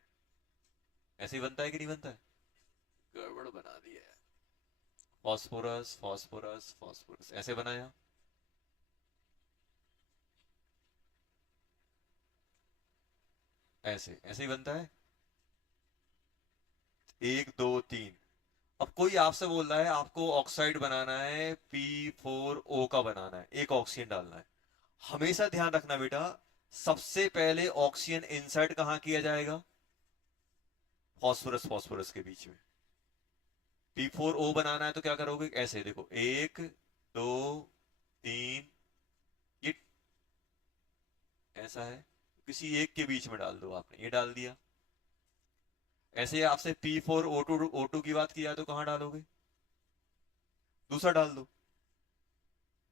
ऐसे ही बनता है कि नहीं बनता है, गड़बड़ बना दिया है। फॉस्फोरस फॉस्फोरस फॉस्फोरस ऐसे बनाया, ऐसे ऐसे ही बनता है, 1 2 3। अब कोई आपसे बोल रहा है आपको ऑक्साइड बनाना है, P4O का बनाना है, एक ऑक्सीजन डालना है। हमेशा ध्यान रखना बेटा, सबसे पहले ऑक्सीजन इंसर्ट कहां किया जाएगा, फॉस्फोरस फॉस्फोरस के बीच में। P4O बनाना है तो क्या करोगे, ऐसे देखो, 1 2 3, ये ऐसा है, किसी एक के बीच में डाल दो, आपने ये डाल दिया। ऐसे आपसे P4O2 की बात किया है तो कहां डालोगे, दूसरा डाल दो,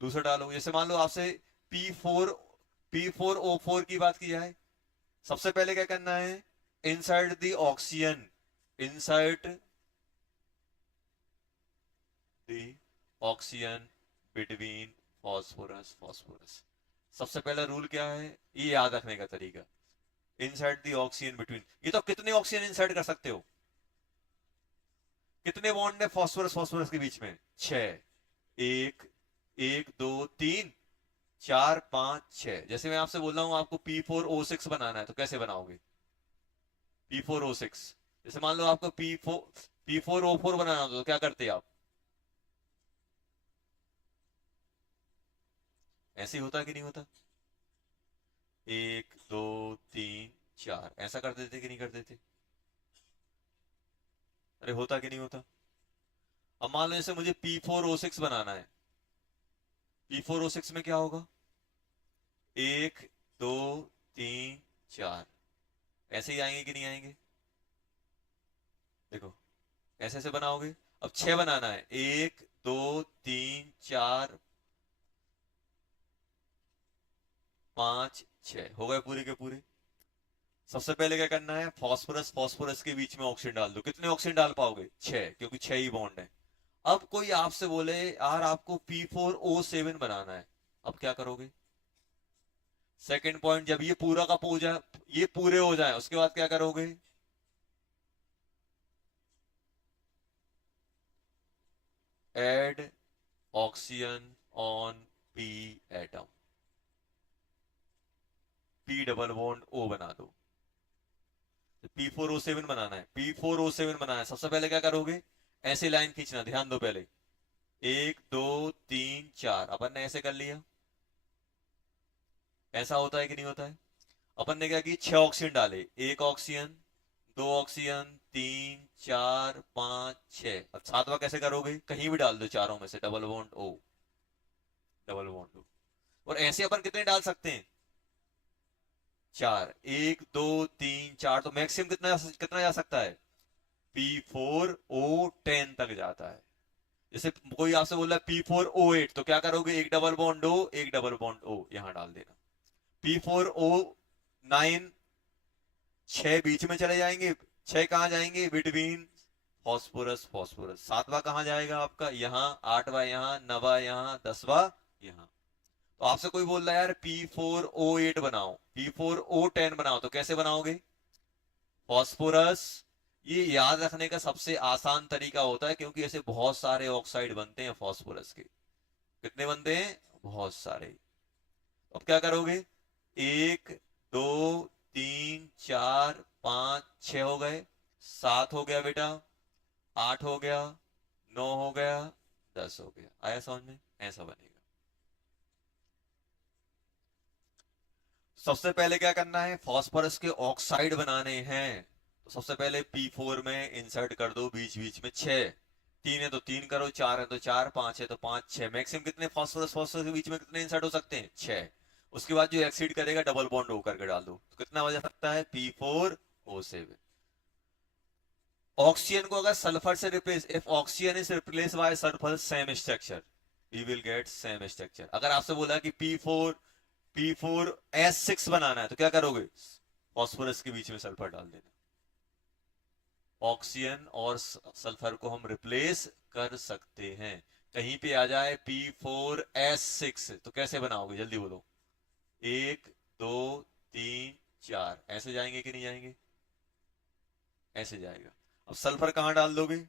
दूसरा डालो। जैसे मान लो आपसे P4O4 की बात की जाए, सबसे पहले क्या करना है, insert the oxygen, insert the oxygen between phosphorus phosphorus. सबसे पहला रूल क्या है, ये याद रखने का तरीका, इंसर्ट द ऑक्सीजन बिटवीन। ये तो कितने ऑक्सीजन इंसर्ट कर सकते हो, कितने बॉन्ड है फॉस्फोरस फॉस्फोरस के बीच में, 6। 1 1 2 3 4 5 6। जैसे मैं आपसे बोल रहा हूं आपको P4O6 बनाना है तो कैसे बनाओगे, P4O6। जैसे मान लो आपको P4O4 बनाना हो तो क्या करते आप, ऐसे ही होता कि नहीं होता, 1 2 3 4 ऐसा कर देते कि नहीं कर देते, अरे होता कि नहीं होता। अब मान लो जैसे मुझे P4O6 बनाना है, P4O6 में क्या होगा, 1 2 3 4, ऐसे ही आएंगे कि नहीं आएंगे, देखो ऐसे ऐसे बनाओगे। अब 6 बनाना है, 1 2 3 4 5 6 हो गए पूरे के पूरे। सबसे पहले क्या करना है, फॉस्फोरस फॉस्फोरस के बीच में ऑक्सीजन डाल दो। कितने ऑक्सीजन डाल पाओगे, 6, क्योंकि 6 ही बॉन्ड है। अब कोई आपसे बोले यार आपको P4O7 बनाना है, अब क्या करोगे, सेकेंड पॉइंट, जब ये पूरा का पूजा, ये पूरे हो जाए उसके बाद क्या करोगे, add oxygen on P atom, P double bond O बना दो। P4O7 बनाना है, P4O7 बनाना है, सबसे पहले क्या करोगे, ऐसे लाइन खींचना, ध्यान दो पहले, 1 2 3 4, अपन ने ऐसे कर लिया, ऐसा होता है कि नहीं होता है। अपन ने क्या की, 6 ऑक्सीजन डाले, एक ऑक्सीजन, 2 ऑक्सीजन, 3 4 5 6। अब सातवां कैसे करोगे, कहीं भी डाल दो चारों में से, double bond O, double bond O। और ऐसे अपन कितने डाल सकते हैं, 4, 1 2 3 4, तो मैक्सिमम कितना कितना जा सकता है, P4O10 तक जाता है। जैसे कोई आपसे बोल रहा है P4O8 तो क्या करोगे, एक डबल बॉन्ड O, एक डबल बॉन्ड O यहां डाल देना। P4O9, 6 बीच में चले जाएंगे, 6 कहां जाएंगे, बिटवीन फॉस्फोरस फॉस्फोरस। सातवां कहां जाएगा आपका, यहां, आठवां यहां, नवा यहां, 10वां यहां। तो आपसे कोई बोल रहा है यार P4O8 बनाओ, P4O10 बनाओ, तो कैसे बनाओगे, फॉस्फोरस, ये याद रखने का सबसे आसान तरीका होता है, क्योंकि ऐसे बहुत सारे ऑक्साइड बनते हैं फॉस्फोरस के। कितने बनते हैं, बहुत सारे। अब क्या करोगे, 1 2 3 4 5 6 हो गए, 7 हो गया बेटा, 8 हो गया, 9 हो गया, 10 हो गया। आया समझ में? ऐसा बनेगा। सबसे पहले क्या करना है, फास्फोरस के ऑक्साइड बनाने हैं। तो सबसे पहले P4 में इंसर्ट कर दो बीच बीच में 6। 3 है तो 3 करो, 4 है तो 4, 5 है तो 5, 6। मैक्सिमम कितने फास्फोरस फास्फोरस के बीच में कितने इंसर्ट हो सकते हैं? 6। उसके बाद जो एक्सीड करेगा डबल बॉन्ड O करके डाल दो, तो कितना बजा सकता है? P4O7। ऑक्सीजन को अगर सल्फर से replace, if oxygen is replace by sulphur, same structure, we will get same structure. अगर आपसे बोला कि P4S6 बनाना है तो क्या करोगे? फास्फोरस के बीच में सल्फर डाल देना। ऑक्सीजन और सल्फर को हम रिप्लेस कर सकते हैं। कहीं पे आ जाए P4S6 तो कैसे बनाओगे? जल्दी बोलो। 1 2 3 4, ऐसे जाएंगे कि नहीं जाएंगे? ऐसे जाएगा। अब सल्फर कहां डाल दोगे?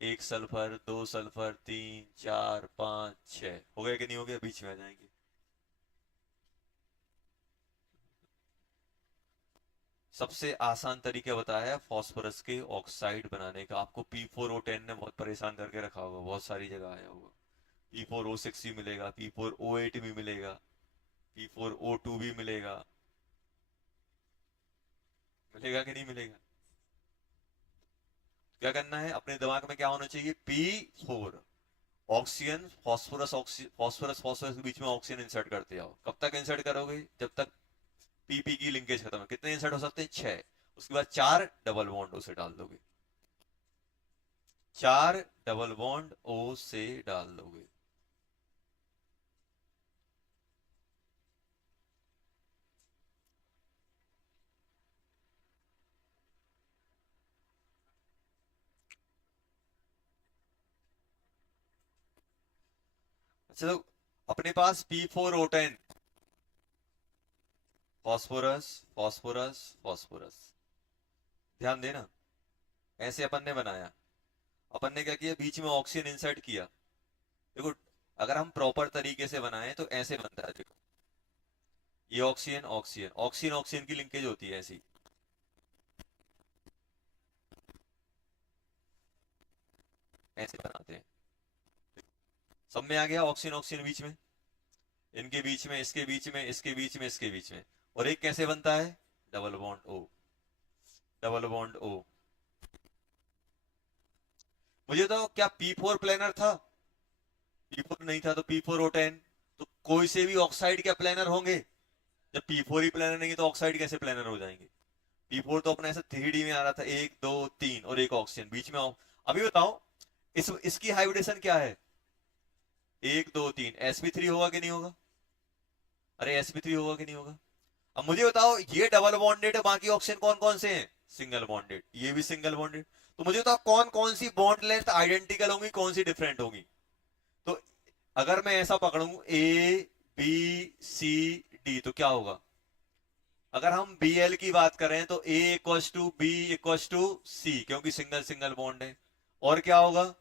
1 सल्फर, 2 सल्फर, 3 4 5 6, हो गया कि नहीं हो गया? बीच में आ जाएंगे। सबसे आसान तरीका बताया फास्फोरस के ऑक्साइड बनाने का। आपको P4O10 ने बहुत परेशान करके रखा होगा, बहुत सारी जगह आया होगा। P4O6 भी मिलेगा, P4O8 भी मिलेगा, P4O2 भी मिलेगा। मिलेगा कि नहीं मिलेगा? क्या करना है, अपने दिमाग में क्या होना चाहिए? P4 oxygen phosphorus, phosphorus phosphorus के बीच में ऑक्सीजन इंसर्ट करते जाओ। कब तक इंसर्ट करोगे? जब तक पीपी की लिंकेज खत्म है। कितने इंसर्ट हो सकते हैं? 6। उसके बाद 4 डबल बॉन्ड उसे डाल दोगे। 4 डबल बॉन्ड O से डाल दोगे। अच्छा, तो अपने पास P4O10, फास्फोरस फास्फोरस फास्फोरस, ध्यान देना। ऐसे अपन ने बनाया। अपन ने क्या किया? बीच में ऑक्सीजन इंसर्ट किया। देखो, अगर हम प्रॉपर तरीके से बनाएं तो ऐसे बनता है। देखो, ये ऑक्सीजन ऑक्सीजन ऑक्सीजन ऑक्सीजन की लिंकेज होती है ऐसी। ऐसे बनाते हैं। सब में आ गया ऑक्सीजन ऑक्सीजन बीच में, इनके बीच में, इसके बीच में, इसके बीच में, इसके बीच में। और एक कैसे बनता है? Double bond O, double bond O। मुझे तो क्या P4 प्लेनर था? P4 नहीं था तो P4O10। तो कोई से भी ऑक्साइड क्या प्लेनर होंगे? जब P4 ही प्लेनर नहीं है तो ऑक्साइड कैसे प्लेनर हो जाएंगे? P4 तो अपना ऐसे 3D में आ रहा था, 1 2 3 और एक ऑक्सीजन बीच में। अभी बताओ, इसकी हाइब्रिडेशन क्या है? 1 2 3, sp3 होगा कि नहीं होगा? अरे sp3 होगा कि नहीं होगा? अब मुझे बताओ, ये डबल बॉन्डेड है, बाकी ऑक्सीजन कौन कौन से हैं? Single bonded. ये भी सिंगल बॉन्डेड। तो मुझे बताओ कौन कौन सी बॉन्ड लेंथ आइडेंटिकल होंगी, कौन सी डिफरेंट होंगी? तो अगर मैं ऐसा पकड़ूं A B C D तो क्या होगा? अगर हम Bl की बात करें तो A=B=C, क्योंकि सिंगल सिंगल बॉन्ड है। और क्या होगा?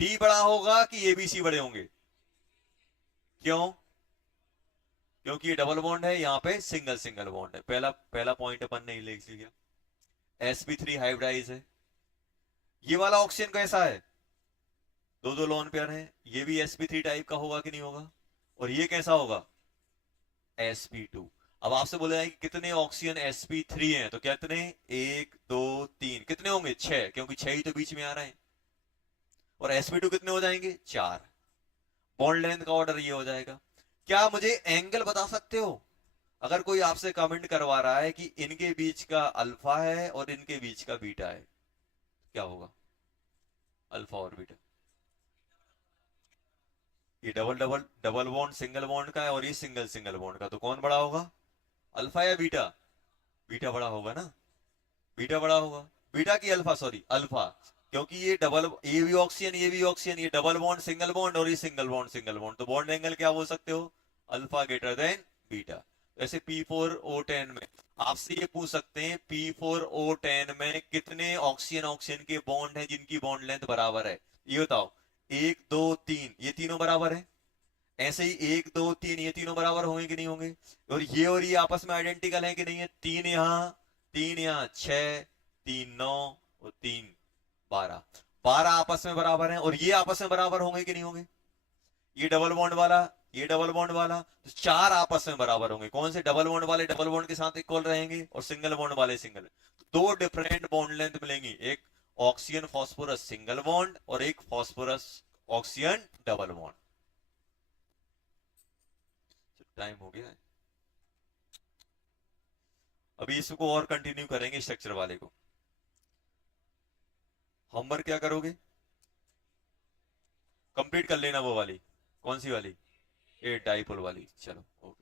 D बड़ा होगा कि ABC बड़े होंगे? क्यों? क्योंकि ये डबल बॉन्ड है, यहाँ पे सिंगल सिंगल बॉन्ड है। पहला पहला पॉइंट अपन ने लिख लिया। sp3 हाइब्रिडाइज है। ये वाला ऑक्सीजन कैसा है? दो दो लोन पेयर है, ये भी sp3 टाइप का होगा कि नहीं होगा? और ये कैसा होगा? sp2। अब आपसे बोला है कि कितने ऑक्सीजन sp3 हैं, तो कितने? 1 2 3, कितने होंगे? 6, क्योंकि 6 ही तो बीच में आ रहे हैं। और sp2 कितने हो जाएंगे? 4। बॉन्ड लेंथ का ऑर्डर ये हो जाएगा। क्या मुझे एंगल बता सकते हो? अगर कोई आपसे कमेंट करवा रहा है कि इनके बीच का अल्फा है और इनके बीच का बीटा है, क्या होगा? अल्फा और बीटा। ये double double double bond single bond का है और ये सिंगल सिंगल बॉन्ड का, तो कौन बड़ा होगा? अल्फा या बीटा? बीटा बड़ा होगा ना? बीटा बड़ा होगा। बीटा की अल्फा, सॉरी अल्फा। क्योंकि ये डबल, ये भी ऑक्सीजन ये भी ऑक्सीजन, ये डबल बॉन्ड सिंगल बॉन्ड और ये सिंगल बॉन्ड सिंगल बॉन्ड, तो बॉन्ड एंगल क्या बोल सकते हो? Alpha greater than beta. ऐसे P4O10 में आपसे ये पूछ सकते हैं P4O10 में कितने ऑक्सीजन ऑक्सीजन के बॉन्ड हैं जिनकी बॉन्ड लेंथ बराबर है? ये बताओ। 1 2 3, ये तीनों बराबर है। ऐसे ही 1 2 3, ये तीनों बराबर होंगे कि नहीं होंगे? और ये आपस में आइडेंटिकल है कि नहीं है? 3 यहाँ, 3 यहाँ, 6, 3 9 और 3 12। 12 आपस में बराबर हैं, और ये आपस में बराबर होंगे कि नहीं होंगे? ये डबल बॉन्ड वाला, ये डबल बॉन्ड वाला, तो 4 आपस में बराबर होंगे। कौन से? डबल बॉन्ड वाले डबल बॉन्ड के साथ इक्वल रहेंगे, और सिंगल बॉन्ड वाले सिंगल। दो डिफरेंट बॉन्ड लेंथ मिलेंगी, एक ऑक्सीजन फॉस्फोरस सिंगल बॉन्ड और एक phosphorus oxygen double bond. Time हो गया है, अभी इसको और कंटिन्यू करेंगे स्ट्रक्चर वाले को। होमवर्क क्या करोगे? कंप्लीट कर लेना वो वाली। कौन सी वाली? ए डाइपोल वाली। चलो ओके।